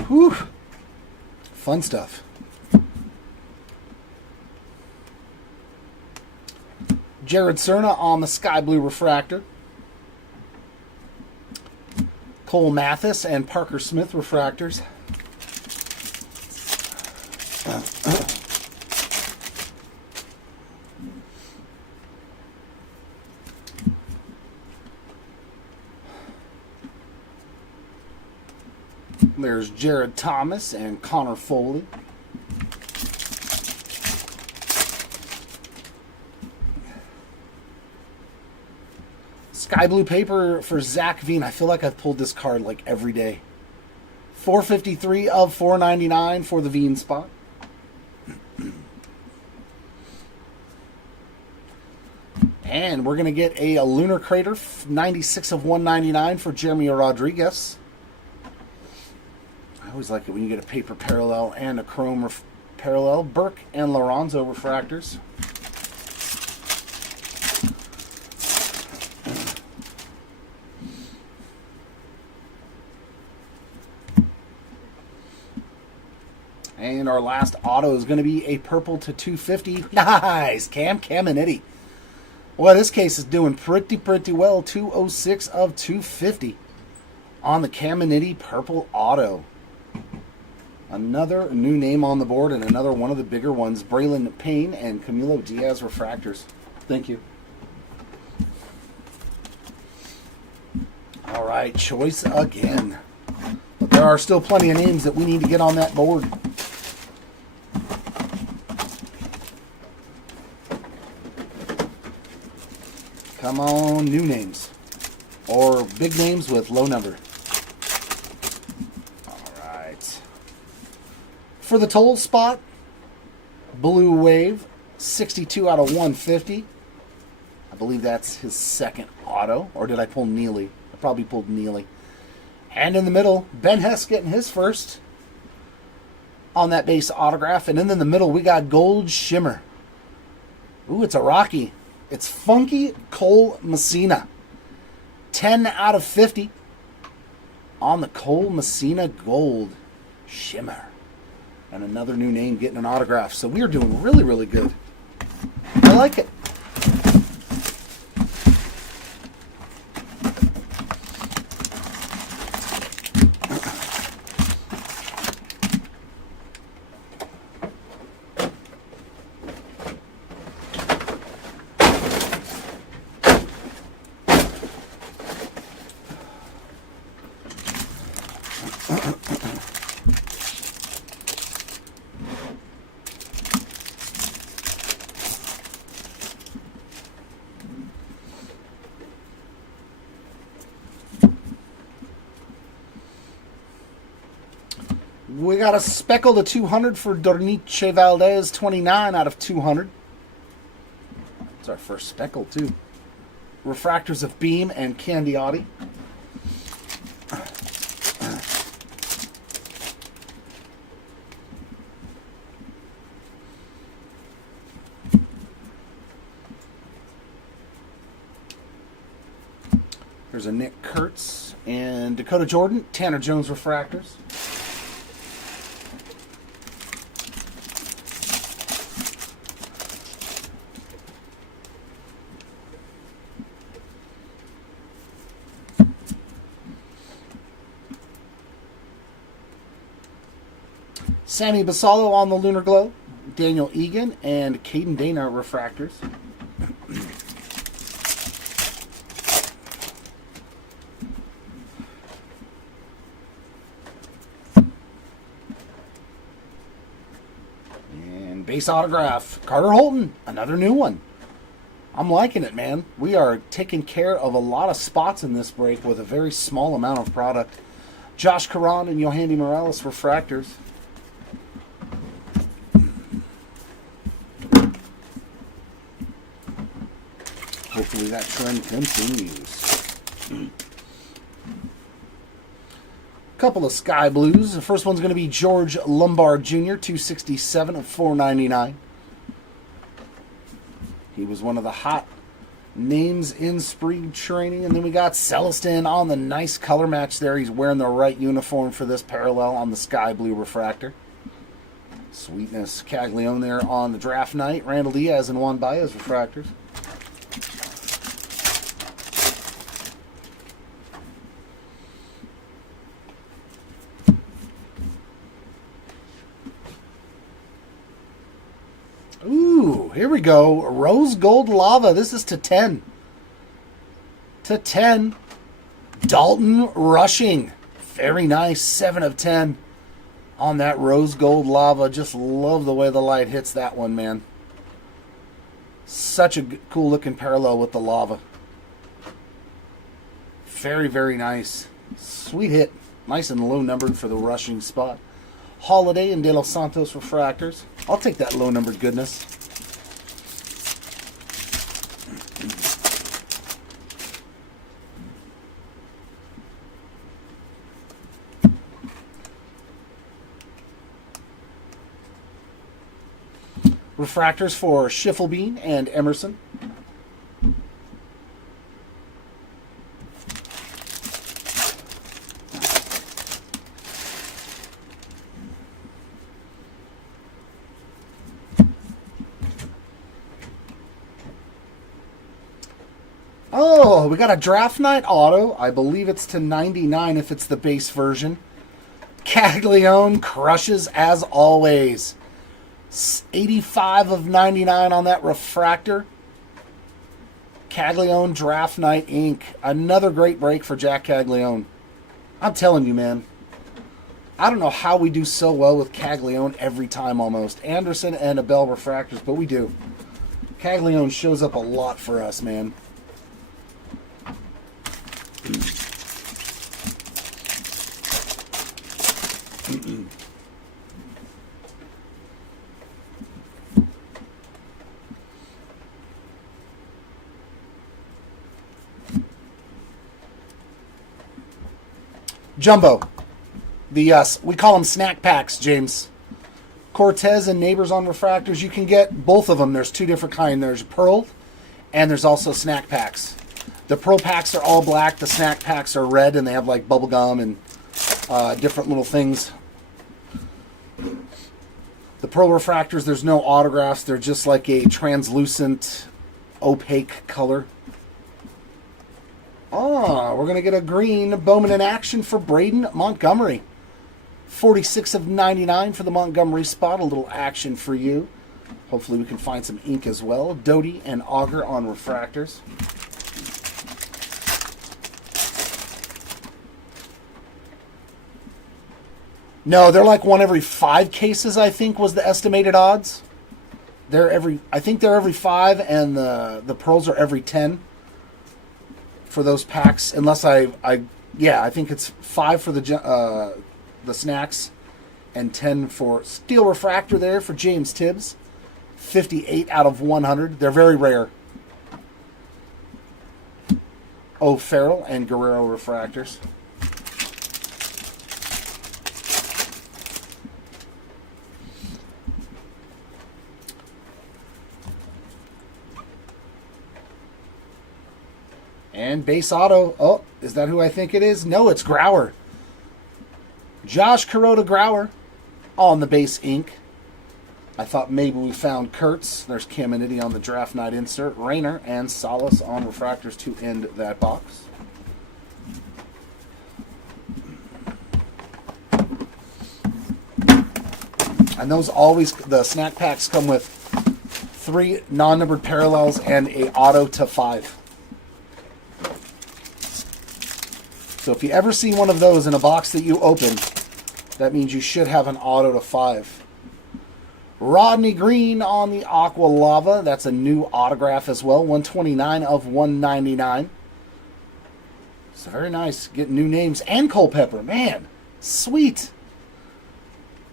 Whew. Fun stuff. Jared Cerna on the sky blue refractor. Cole Mathis and Parker Smith refractors. There's Jared Thomas and Connor Foley. Sky blue paper for Zach Veen. I feel like I've pulled this card like every day. 453 of 499 for the Veen spot. And we're going to get a Lunar Crater, 96 of 199 for Jeremy Rodriguez. I always like it when you get a paper parallel and a chrome parallel. Burke and Lorenzo refractors. And our last auto is going to be a purple to 250. Nice! Cam Caminiti. Well, this case is doing pretty well. 206 of 250 on the Caminiti purple auto. Another new name on the board and another one of the bigger ones. Braylon Payne and Camilo Diaz refractors. Thank you. All right, choice again. But there are still plenty of names that we need to get on that board. Come on, new names. Or big names with low number. For the toll spot, Blue Wave, 62 out of 150. I believe that's his second auto. Or did I pull Neely? I probably pulled Neely. And in the middle, Ben Hess getting his first on that base autograph. And then in the middle, we got Gold Shimmer. Ooh, it's a Rocky. It's Funky Cole Messina. 10 out of 50 on the Cole Messina Gold Shimmer. And another new name getting an autograph. So we are doing really good. I like it. We got a speckle to 200 for Dorniche Valdez, 29 out of 200. It's our first speckle, too. Refractors of Beam and Candiotti. There's a Nick Kurtz and Dakota Jordan, Tanner Jones refractors. Sammy Basallo on the Lunar Glow. Daniel Egan, and Caden Dana refractors. And base autograph, Carter Holton, another new one. I'm liking it, man. We are taking care of a lot of spots in this break with a very small amount of product. Josh Caron and Yohandy Morales refractors. Hopefully that trend continues. Couple of sky blues. The first one's going to be George Lombard Jr., 267 of 499. He was one of the hot names in spring training. And then we got Celestin on the nice color match there. He's wearing the right uniform for this parallel on the sky blue refractor. Sweetness. Caglione there on the draft night. Randall Diaz and Juan Baez refractors. Ooh, here we go. Rose Gold Lava. This is to 10. To 10. Dalton Rushing. Very nice. 7 of 10 on that Rose Gold Lava. Just love the way the light hits that one, man. Such a cool looking parallel with the lava. Very, very nice. Sweet hit. Nice and low numbered for the rushing spot. Holiday and De Los Santos refractors. I'll take that low numbered goodness. Refractors for Schiffelbein and Emerson. Oh, we got a draft night auto. I believe it's to 99 if it's the base version. Caglione crushes as always. 85 of 99 on that refractor. Caglione Draft Night Inc. Another great break for Jack Caglione. I'm telling you, man. I don't know how we do so well with Caglione every time almost. Anderson and Abel refractors, but we do. Caglione shows up a lot for us, man. Jumbo. We call them snack packs, James. Cortez and Neighbors on refractors. You can get both of them. There's two different kinds. There's Pearl, and there's also snack packs. The Pearl packs are all black. The snack packs are red, and they have like bubble gum and different little things. The Pearl refractors, there's no autographs. They're just like a translucent, opaque color. Oh, we're going to get a green Bowman in action for Braden Montgomery. 46 of 99 for the Montgomery spot. A little action for you. Hopefully we can find some ink as well. Doty and Auger on refractors. No, they're like one every 5 cases, I think, was the estimated odds. I think they're every 5, and the Pearls are every 10 for those packs. Unless I think it's 5 for the snacks and 10 for Steel Refractor there for James Tibbs. 58 out of 100. They're very rare. O'Farrell and Guerrero refractors. And base auto. Oh, is that who I think it is? No, it's Grauer. Josh Kuroda Grauer on the base ink. I thought maybe we found Kurtz. There's Caminiti on the draft night insert. Rayner and Salas on refractors to end that box. And those always, the snack packs come with 3 non-numbered parallels and a auto to 5. So if you ever see one of those in a box that you open, that means you should have an auto to 5. Rodney Green on the Aqua Lava. That's a new autograph as well. 129 of 199. So very nice. Getting new names. And Culpepper. Man, sweet.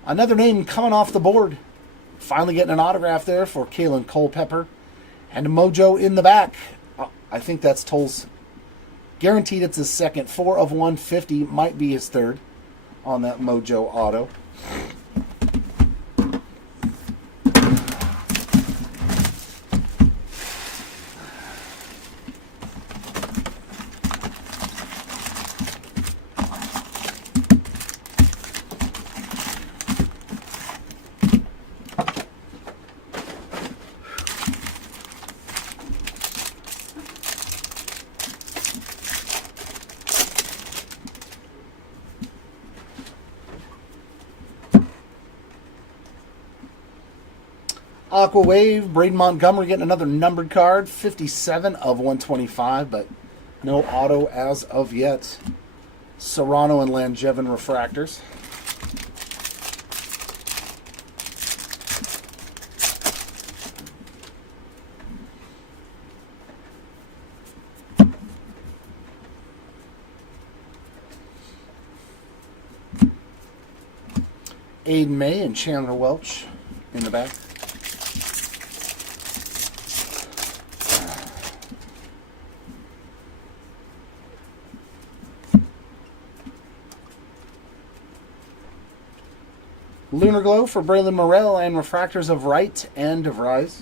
Another name coming off the board. Finally getting an autograph there for Kalen Culpepper. And Mojo in the back. I think that's Toll's. Guaranteed it's his second. 4 of 150. Might be his third on that Mojo auto. Aqua Wave, Braden Montgomery getting another numbered card. 57 of 125, but no auto as of yet. Serrano and Langevin refractors. Aiden May and Chandler Welch in the back. Lunar Glow for Braylon Morrell and refractors of Wright and DeVries.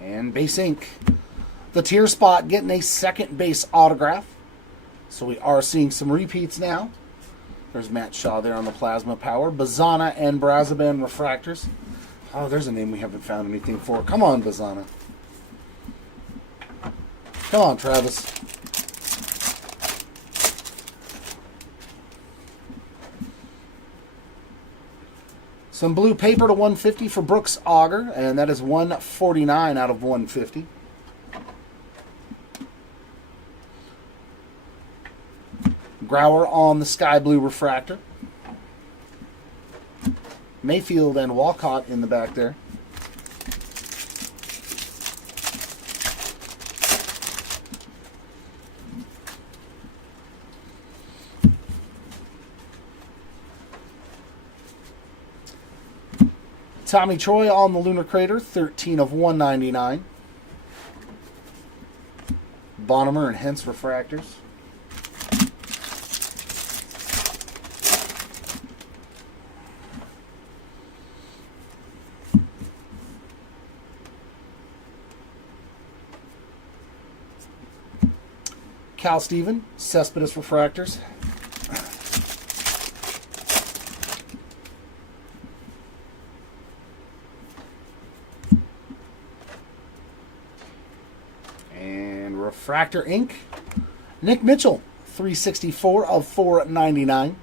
And Base Ink. The Tier Spot getting a second base autograph. So we are seeing some repeats now. There's Matt Shaw there on the Plasma Power. Bazana and Brazoban refractors. Oh, there's a name we haven't found anything for. Come on, Bazana. Come on, Travis. Some blue paper to 150 for Brooks Auger, and that is 149 out of 150. Grauer on the sky blue refractor. Mayfield and Walcott in the back there. Tommy Troy on the Lunar Crater, 13 of 199. Bonnemer and Hentz refractors. Cal Steven, Cespedes refractors. And Refractor Ink. Nick Mitchell, 364 of 499.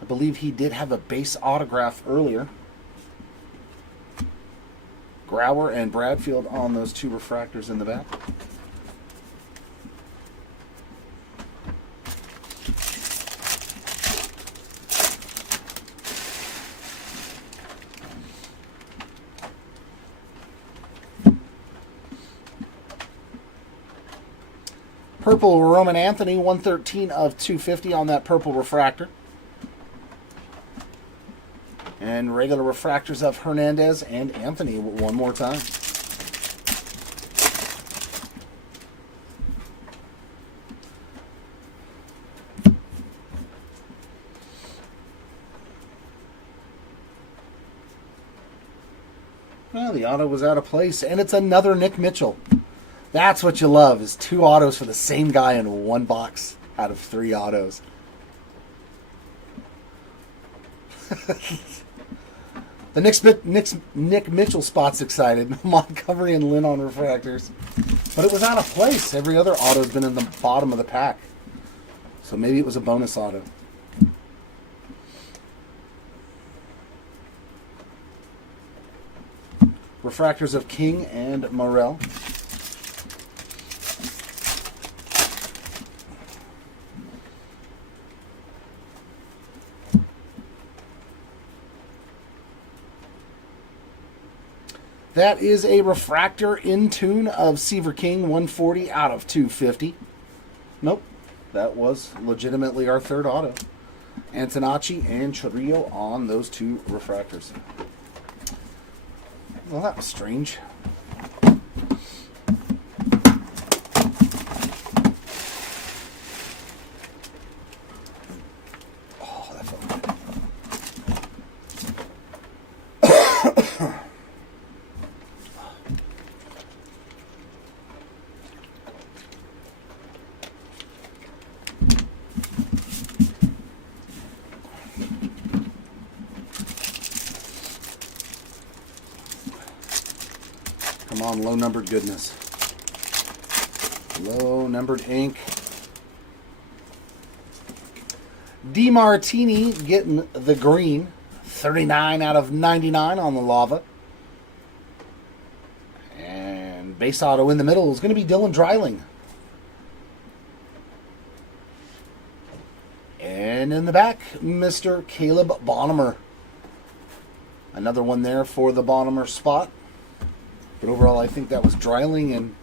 I believe he did have a base autograph earlier. Grauer and Bradfield on those two refractors in the back. Purple Roman Anthony, 113 of 250 on that purple refractor. And regular refractors of Hernandez and Anthony one more time. Well, the auto was out of place, and it's another Nick Mitchell. That's what you love, is 2 autos for the same guy in one box out of 3 autos. The Nick Mitchell spot's excited. Montgomery and Lynn on refractors. But it was out of place. Every other auto's been in the bottom of the pack. So maybe it was a bonus auto. Refractors of King and Morel. That is a refractor in tune of Seaver King, 140 out of 250. Nope, that was legitimately our third auto. Antonacci and Chorrillo on those two refractors. Well, that was strange. Oh, that felt good. Come on, low-numbered goodness. Low-numbered ink. DeMartini getting the green. 39 out of 99 on the lava. And base auto in the middle is going to be Dylan Dreiling. And in the back, Mr. Caleb Bonnemer. Another one there for the Bonnemer spot. But overall, I think that was Dreiling and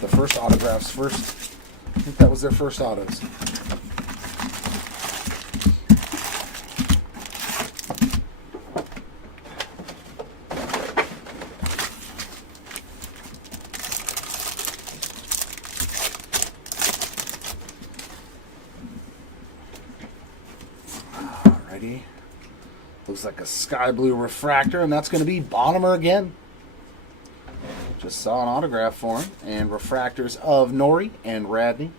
the first autographs first. I think that was their first autos. Alrighty. Looks like a sky blue refractor, and that's going to be Bonnemer again. Just saw an autograph for him. And refractors of Norrie and Radney.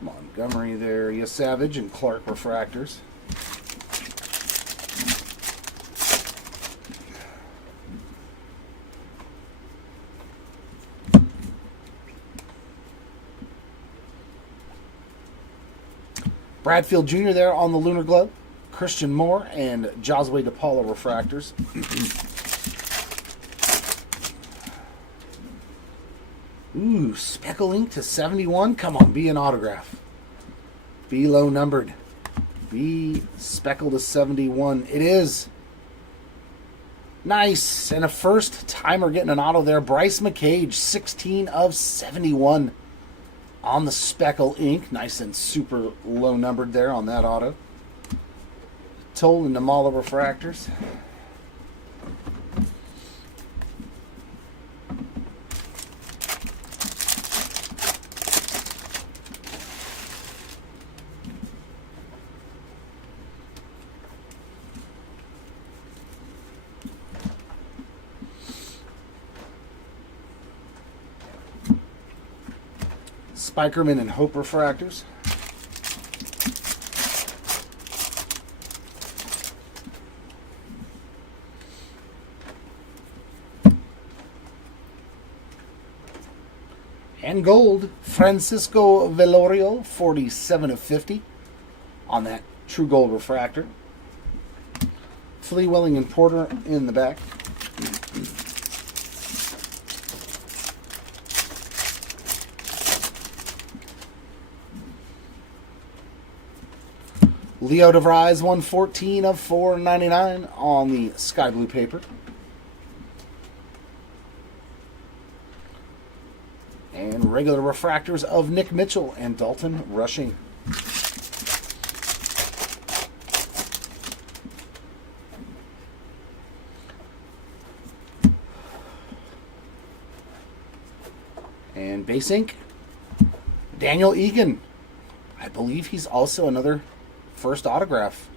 Montgomery there, Savage and Clark refractors. Bradfield Jr. there on the Lunar Globe. Christian Moore and Josue DePaula refractors. Ooh, Speckle Ink to 71. Come on, be an autograph. Be low numbered. Be Speckle to 71. It is. Nice. And a first timer getting an auto there. Bryce McCage, 16 of 71. On the Speckle Ink. Nice and super low numbered there on that auto. Toll and Namala refractors. Spikerman and Hope refractors. And gold, Francisco Velorio, 47 of 50 on that true gold refractor. Flea Welling and Porter in the back. Leo DeVries, 114 of 499 on the sky blue paper. And regular refractors of Nick Mitchell and Dalton Rushing. And base ink, Daniel Egan. I believe he's also another first autograph.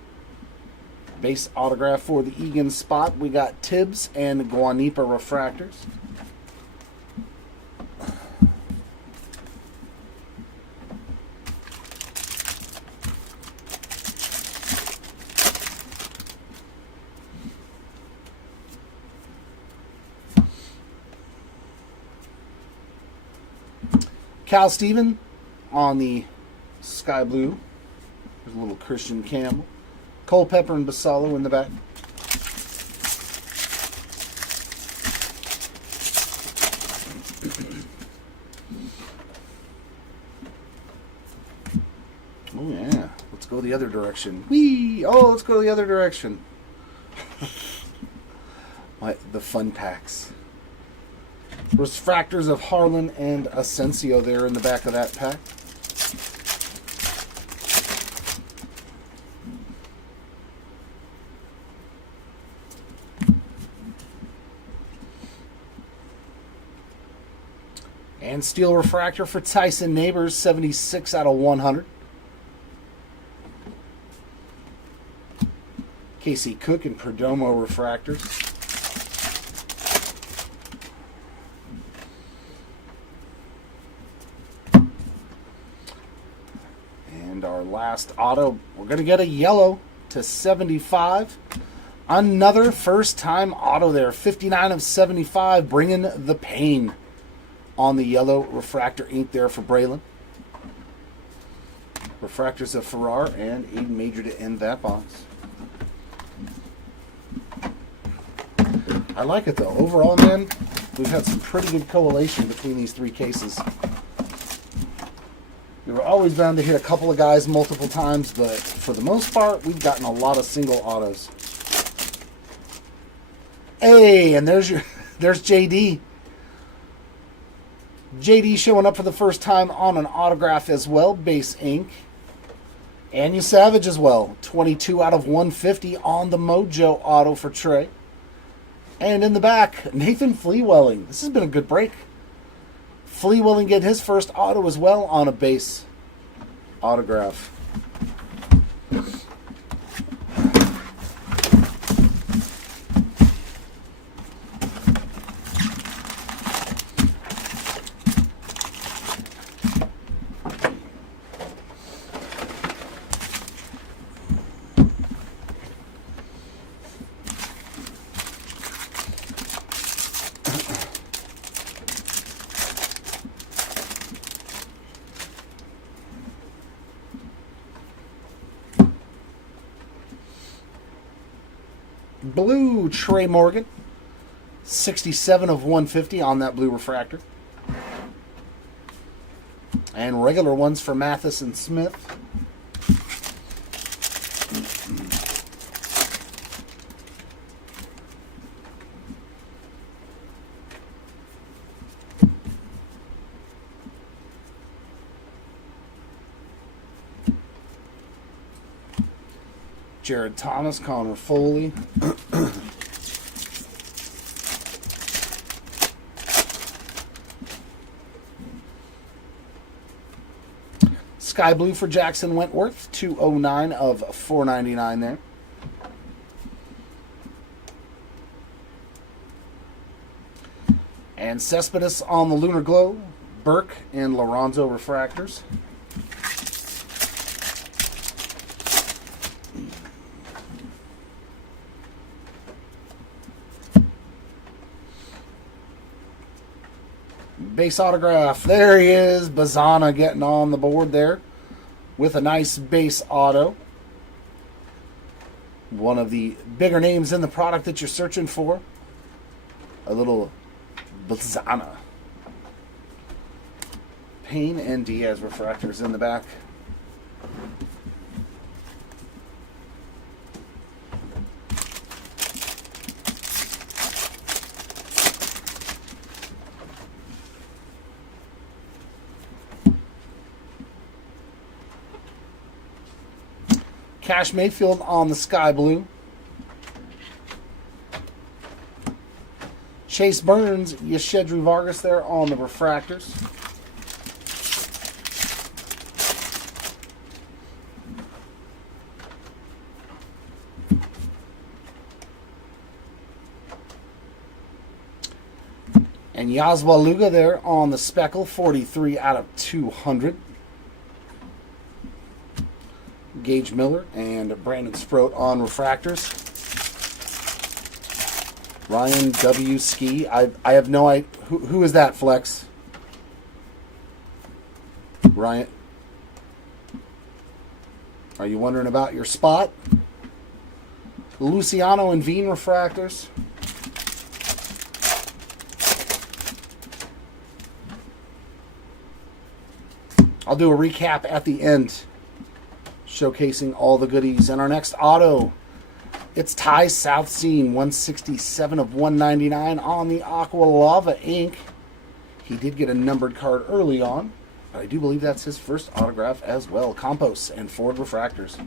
Base autograph for the Egan spot. We got Tibbs and Guanipa refractors. Cal Steven on the sky blue. There's a little Christian Campbell. Culpepper and Basalo in the back. Oh yeah, let's go the other direction. Whee! Oh, let's go the other direction. The fun packs. Refractors of Harlan and Asensio there in the back of that pack. And steel refractor for Tyson Neighbors, 76 out of 100. Casey Cook and Perdomo refractors. And our last auto, we're going to get a yellow to 75. Another first-time auto there, 59 of 75, bringing the pain on the yellow refractor ink there for Braylon. Refractors of Farrar and Aiden Major to end that box. I like it though. Overall, man, we've had some pretty good correlation between these three cases. We were always bound to hit a couple of guys multiple times, but for the most part, we've gotten a lot of single autos. Hey, and there's JD. JD showing up for the first time on an autograph as well, base ink. Anya Savage as well, 22 out of 150 on the Mojo auto for Trey. And in the back, Nathan Fleewelling. This has been a good break. Fleewelling getting his first auto as well on a base autograph. Blue Trey Morgan, 67 of 150 on that blue refractor. And regular ones for Mathis and Smith. Jared Thomas, Connor Foley. Sky Blue for Jackson Wentworth, 209 of 499 there. And Cespedes on the Lunar Glow, Burke and Lorenzo refractors. Base autograph. There he is. Bazana getting on the board there with a nice base auto. One of the bigger names in the product that you're searching for. A little Bazana. Payne and Diaz refractors in the back. Cash Mayfield on the Sky Blue. Chase Burns, Yeshedri Vargas there on the refractors. And Yazwa Luga there on the speckle, 43 out of 200. Gage Miller and Brandon Sproat on refractors. Ryan W. Ski. I have no idea. Who is that, Flex? Ryan. Are you wondering about your spot? Luciano and Veen refractors. I'll do a recap at the end, showcasing all the goodies. And our next auto, it's Ty Southseen, 167 of 199 on the Aqua Lava ink. He did get a numbered card early on, but I do believe that's his first autograph as well. Campos and Ford refractors.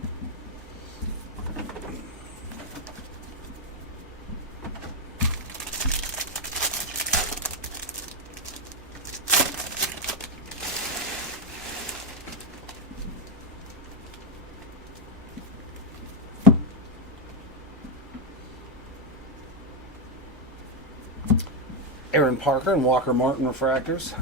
Aaron Parker and Walker Martin refractors.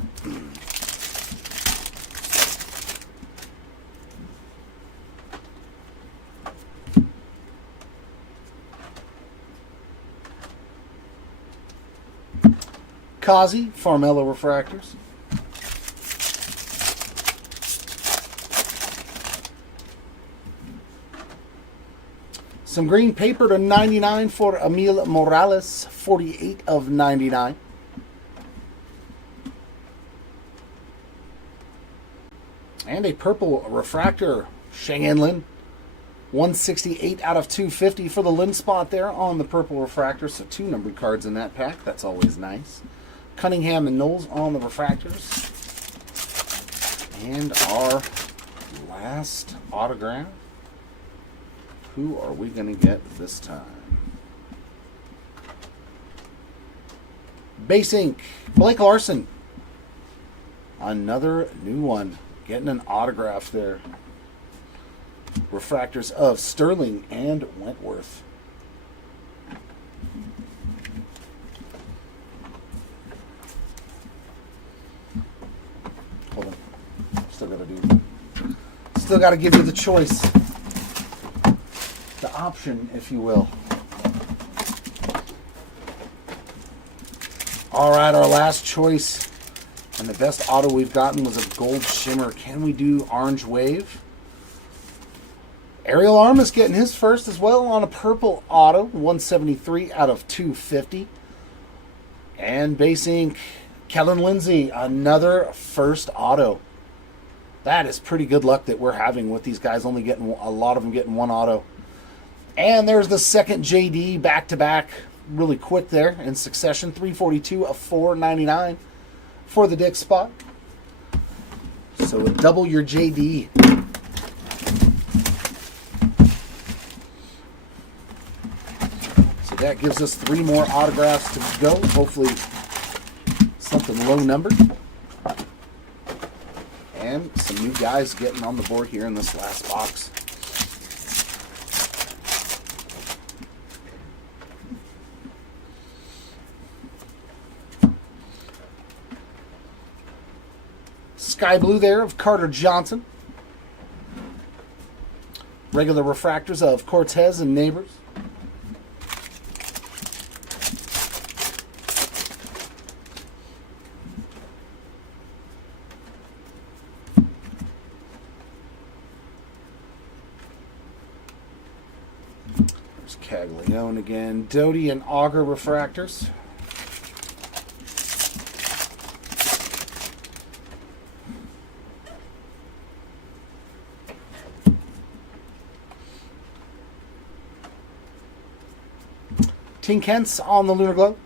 Kazi, Farmella refractors. Some green paper to 99 for Emil Morales, 48 of 99. And a purple refractor, Sheng-En Lin. 168 out of 250 for the Lin spot there on the purple refractor. So 2 numbered cards in that pack. That's always nice. Cunningham and Knowles on the refractors. And our last autograph. Who are we going to get this time? Base ink, Blake Larson. Another new one. Getting an autograph there. Refractors of Sterling and Wentworth. Hold on. Still got to give you the choice. The option, if you will. All right, our last choice. And the best auto we've gotten was a gold shimmer. Can we do orange wave? Ariel Armas getting his first as well on a purple auto. 173 out of 250. And base ink, Kellen Lindsay, another first auto. That is pretty good luck that we're having with these guys only getting a lot of them getting one auto. And there's the second JD back-to-back really quick there in succession. 342 of 499. For the Dick spot. So double your JD. So that gives us 3 more autographs to go. Hopefully something low numbered. And some new guys getting on the board here in this last box. Sky blue there of Carter Johnson. Regular refractors of Cortez and Neighbors. There's Caglione again. Doty and Auger refractors. King Kent's on the Lunar Glow.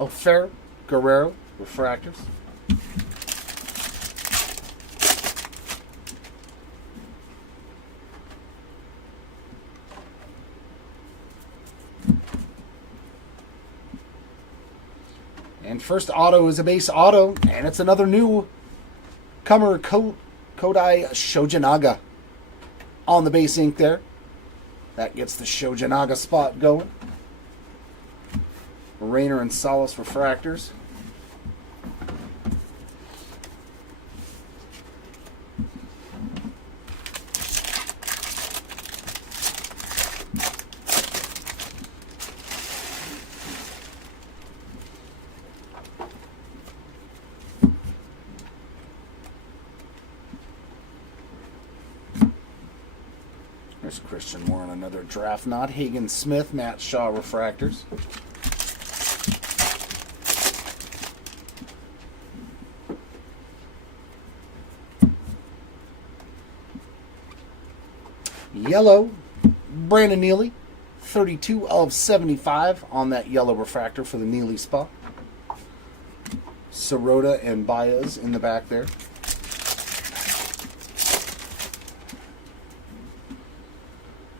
O'Farrell, Guerrero, refractors. And first auto is a base auto, and it's another new comer, Kodai Shojinaga on the base ink there. That gets the Shojinaga spot going. Rayner and Solace refractors. There's Christian Moore on another draft nod. Hagen Smith, Matt Shaw refractors. Yellow, Brandon Neely, 32 of 75 on that yellow refractor for the Neely spot. Sirota and Baez in the back there.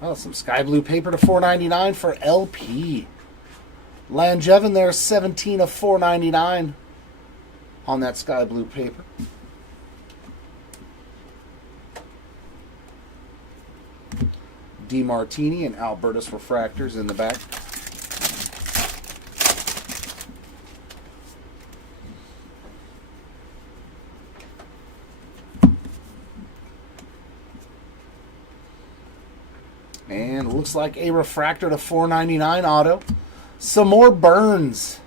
Oh, some sky blue paper to $4.99 for LP. Langevin there, 17 of $4.99 on that sky blue paper. DeMartini and Albertus refractors in the back. And it looks like a refractor to $4.99 auto. Some more Burns.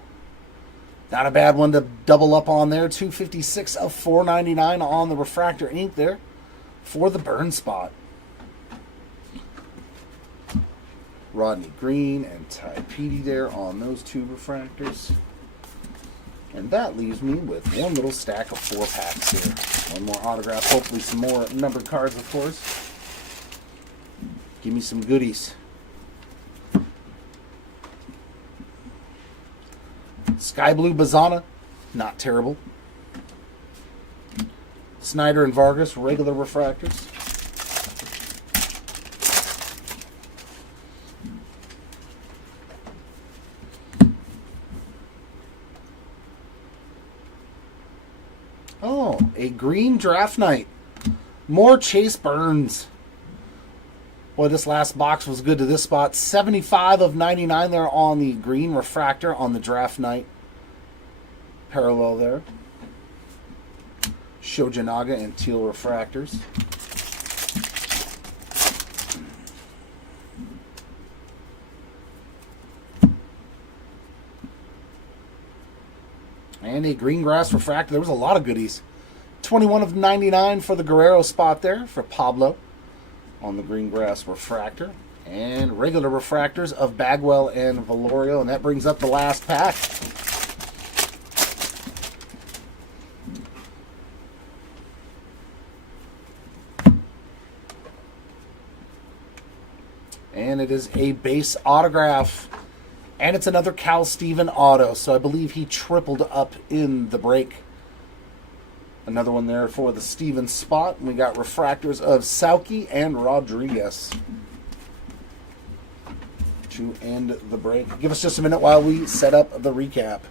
Not a bad one to double up on there. 256 of $4.99 on the refractor ink there for the Burns spot. Rodney Green and Ty Petey there on those two refractors. And that leaves me with one little stack of 4 packs here. One more autograph, hopefully some more numbered cards, of course. Give me some goodies. Sky Blue Bazana, not terrible. Snyder and Vargas, regular refractors. Oh, a green draft night. More Chase Burns. Boy, this last box was good to this spot. 75 of 99 there on the green refractor on the draft night. Parallel there. Shojanaga and teal refractors. And a green grass refractor. There was a lot of goodies. 21 of 99 for the Guerrero spot there for Pablo on the green grass refractor. And regular refractors of Bagwell and Valorio. And that brings up the last pack. And it is a base autograph. And it's another Cal Steven auto. So I believe he tripled up in the break. Another one there for the Steven spot. And we got refractors of Sauki and Rodriguez to end the break. Give us just a minute while we set up the recap.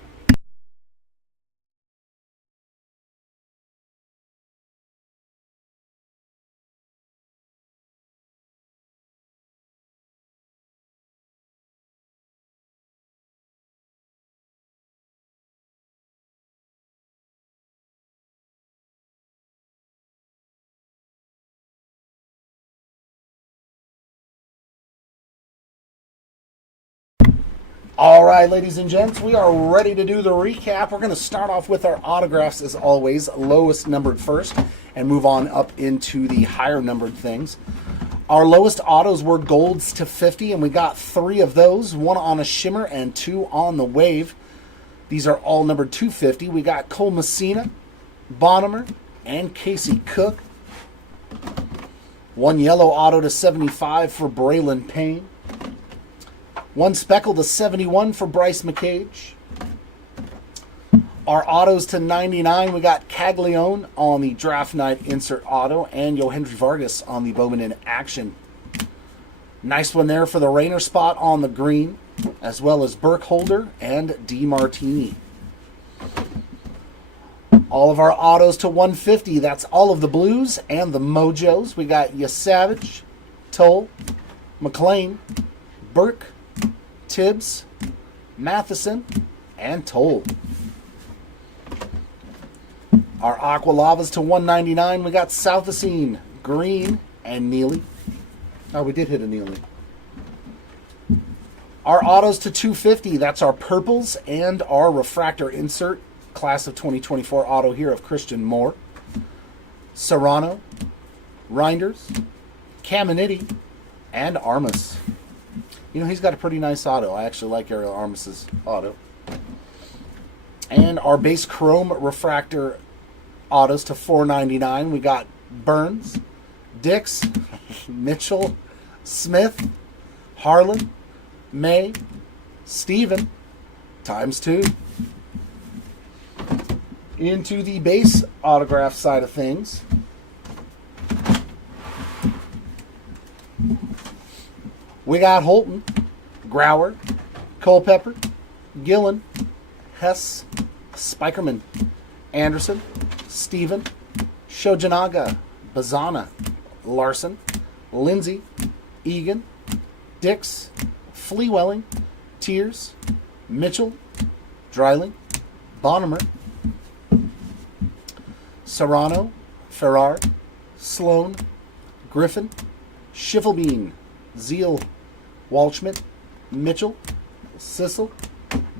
All right, ladies and gents, we are ready to do the recap. We're going to start off with our autographs, as always, lowest numbered first, and move on up into the higher numbered things. Our lowest autos were golds to 50, and we got 3 of those, 1 on a shimmer and 2 on the wave. These are all numbered 250. We got Cole Messina, Bonham, and Casey Cook. 1 yellow auto to 75 for Braylon Payne. 1 speckle to 71 for Bryce McCage. Our autos to 99, we got Caglione on the draft night insert auto and Yohendry Vargas on the Bowman in action. Nice one there for the Rayner spot on the green, as well as Burkholder and DeMartini. All of our autos to 150, that's all of the blues and the mojos. We got Yasavage, Toll, McLean, Burke, Tibbs, Matheson, and Toll. Our Aqua Lavas to 199. We got Southacene, Green, and Neely. Oh, we did hit a Neely. Our autos to 250. That's our purples and our refractor insert. Class of 2024 auto here of Christian Moore. Serrano, Reinders, Caminiti, And Armas. You know, he's got a pretty nice auto. I actually like Ariel Armas's auto. And our base chrome refractor autos to $4.99. We got Burns, Dix, Mitchell, Smith, Harlan, May, Steven, ×2. Into the base autograph side of things, we got Holton, Grauer, Culpepper, Gillen, Hess, Spikerman, Anderson, Steven, Shojanaga, Bazana, Larson, Lindsay, Egan, Dix, Fleewelling, Tears, Mitchell, Dreiling, Bonnemer, Serrano, Ferrar, Sloan, Griffin, Schiffelbein, Zeal, Walschmidt, Mitchell, Sissel,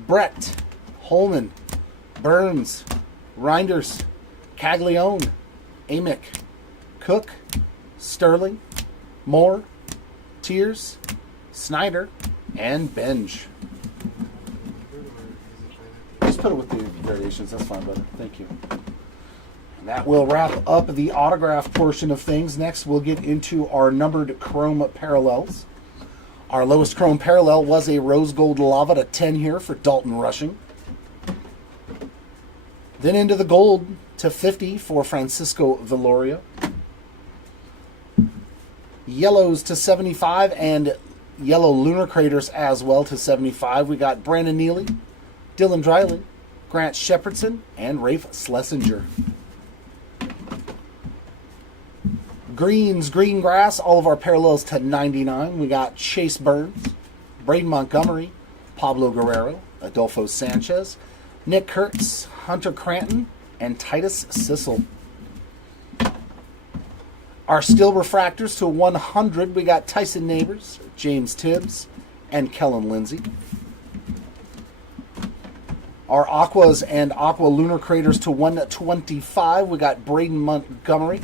Brett, Holman, Burns, Reinders, Caglione, Amick, Cook, Sterling, Moore, Tears, Snyder, and Benj. Just put it with the variations. That's fine, brother. Thank you. And that will wrap up the autograph portion of things. Next, we'll get into our numbered chrome parallels. Our lowest chrome parallel was a rose gold lava to 10 here for Dalton Rushing. Then into the gold to 50 for Francisco Viloria. Yellows to 75 and yellow lunar craters as well to 75. We got Brandon Neely, Dylan Dreiling, Grant Shepherdson, and Rafe Schlesinger. Greens, green grass, all of our parallels to 99. We got Chase Burns, Braden Montgomery, Pablo Guerrero, Adolfo Sanchez, Nick Kurtz, Hunter Cranton, and Titus Sissel. Our steel refractors to 100, we got Tyson Neighbors, James Tibbs, and Kellen Lindsay. Our aquas and aqua lunar craters to 125, we got Braden Montgomery,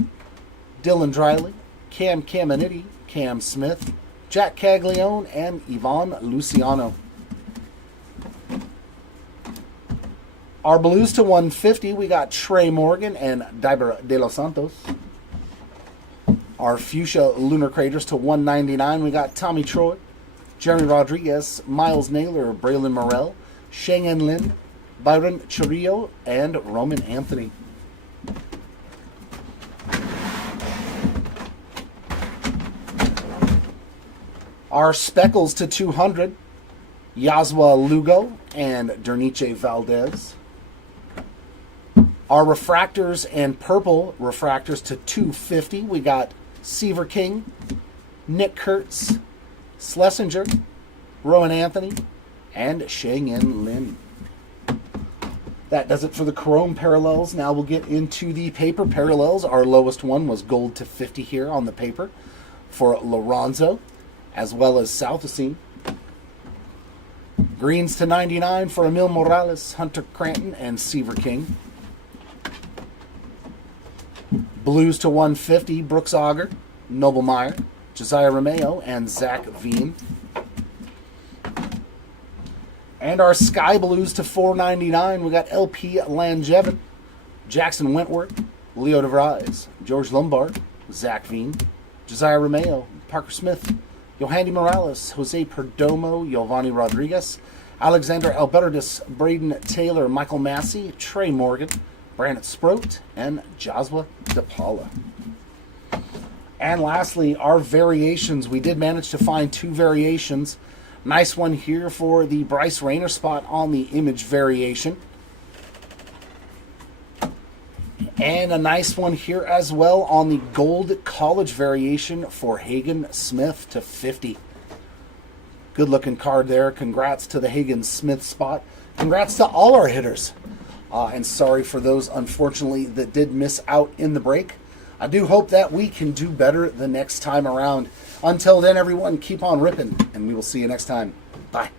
Dylan Dreiling, Cam Caminiti, Cam Smith, Jack Caglione, and Ivan Luciano. Our blues to 150, we got Trey Morgan and Diber de los Santos. Our fuchsia lunar craters to 199, we got Tommy Troy, Jeremy Rodriguez, Miles Naylor, Braylon Morrell, Sheng-En Lin, Byron Chirillo, and Roman Anthony. Our speckles to 200, Yaswa Lugo and Derniche Valdez. Our refractors and purple refractors to 250, we got Seaver King, Nick Kurtz, Schlesinger, Rowan Anthony, and Sheng-En Lin. That does it for the chrome parallels. Now we'll get into the paper parallels. Our lowest one was gold to 50 here on the paper for Lorenzo, as well as Southacene. Greens to 99 for Emil Morales, Hunter Cranton, and Seaver King. Blues to 150, Brooks Auger, Noble Meyer, Josiah Romeo, and Zach Veen. And our Sky Blues to 499, we got LP Langevin, Jackson Wentworth, Leo DeVries, George Lombard, Zach Veen, Josiah Romeo, Parker Smith, Yohandy Morales, Jose Perdomo, Giovanni Rodriguez, Alexander Albertus, Braden Taylor, Michael Massey, Trey Morgan, Brandon Sproat, and Josua DePaula. And lastly, our variations. We did manage to find 2 variations. Nice one here for the Bryce Rayner spot on the image variation. And a nice one here as well on the gold college variation for Hagen Smith to 50. Good looking card there. Congrats to the Hagen Smith spot. Congrats to all our hitters. And sorry for those, unfortunately, that did miss out in the break. I do hope that we can do better the next time around. Until then, everyone, keep on ripping, and we will see you next time. Bye.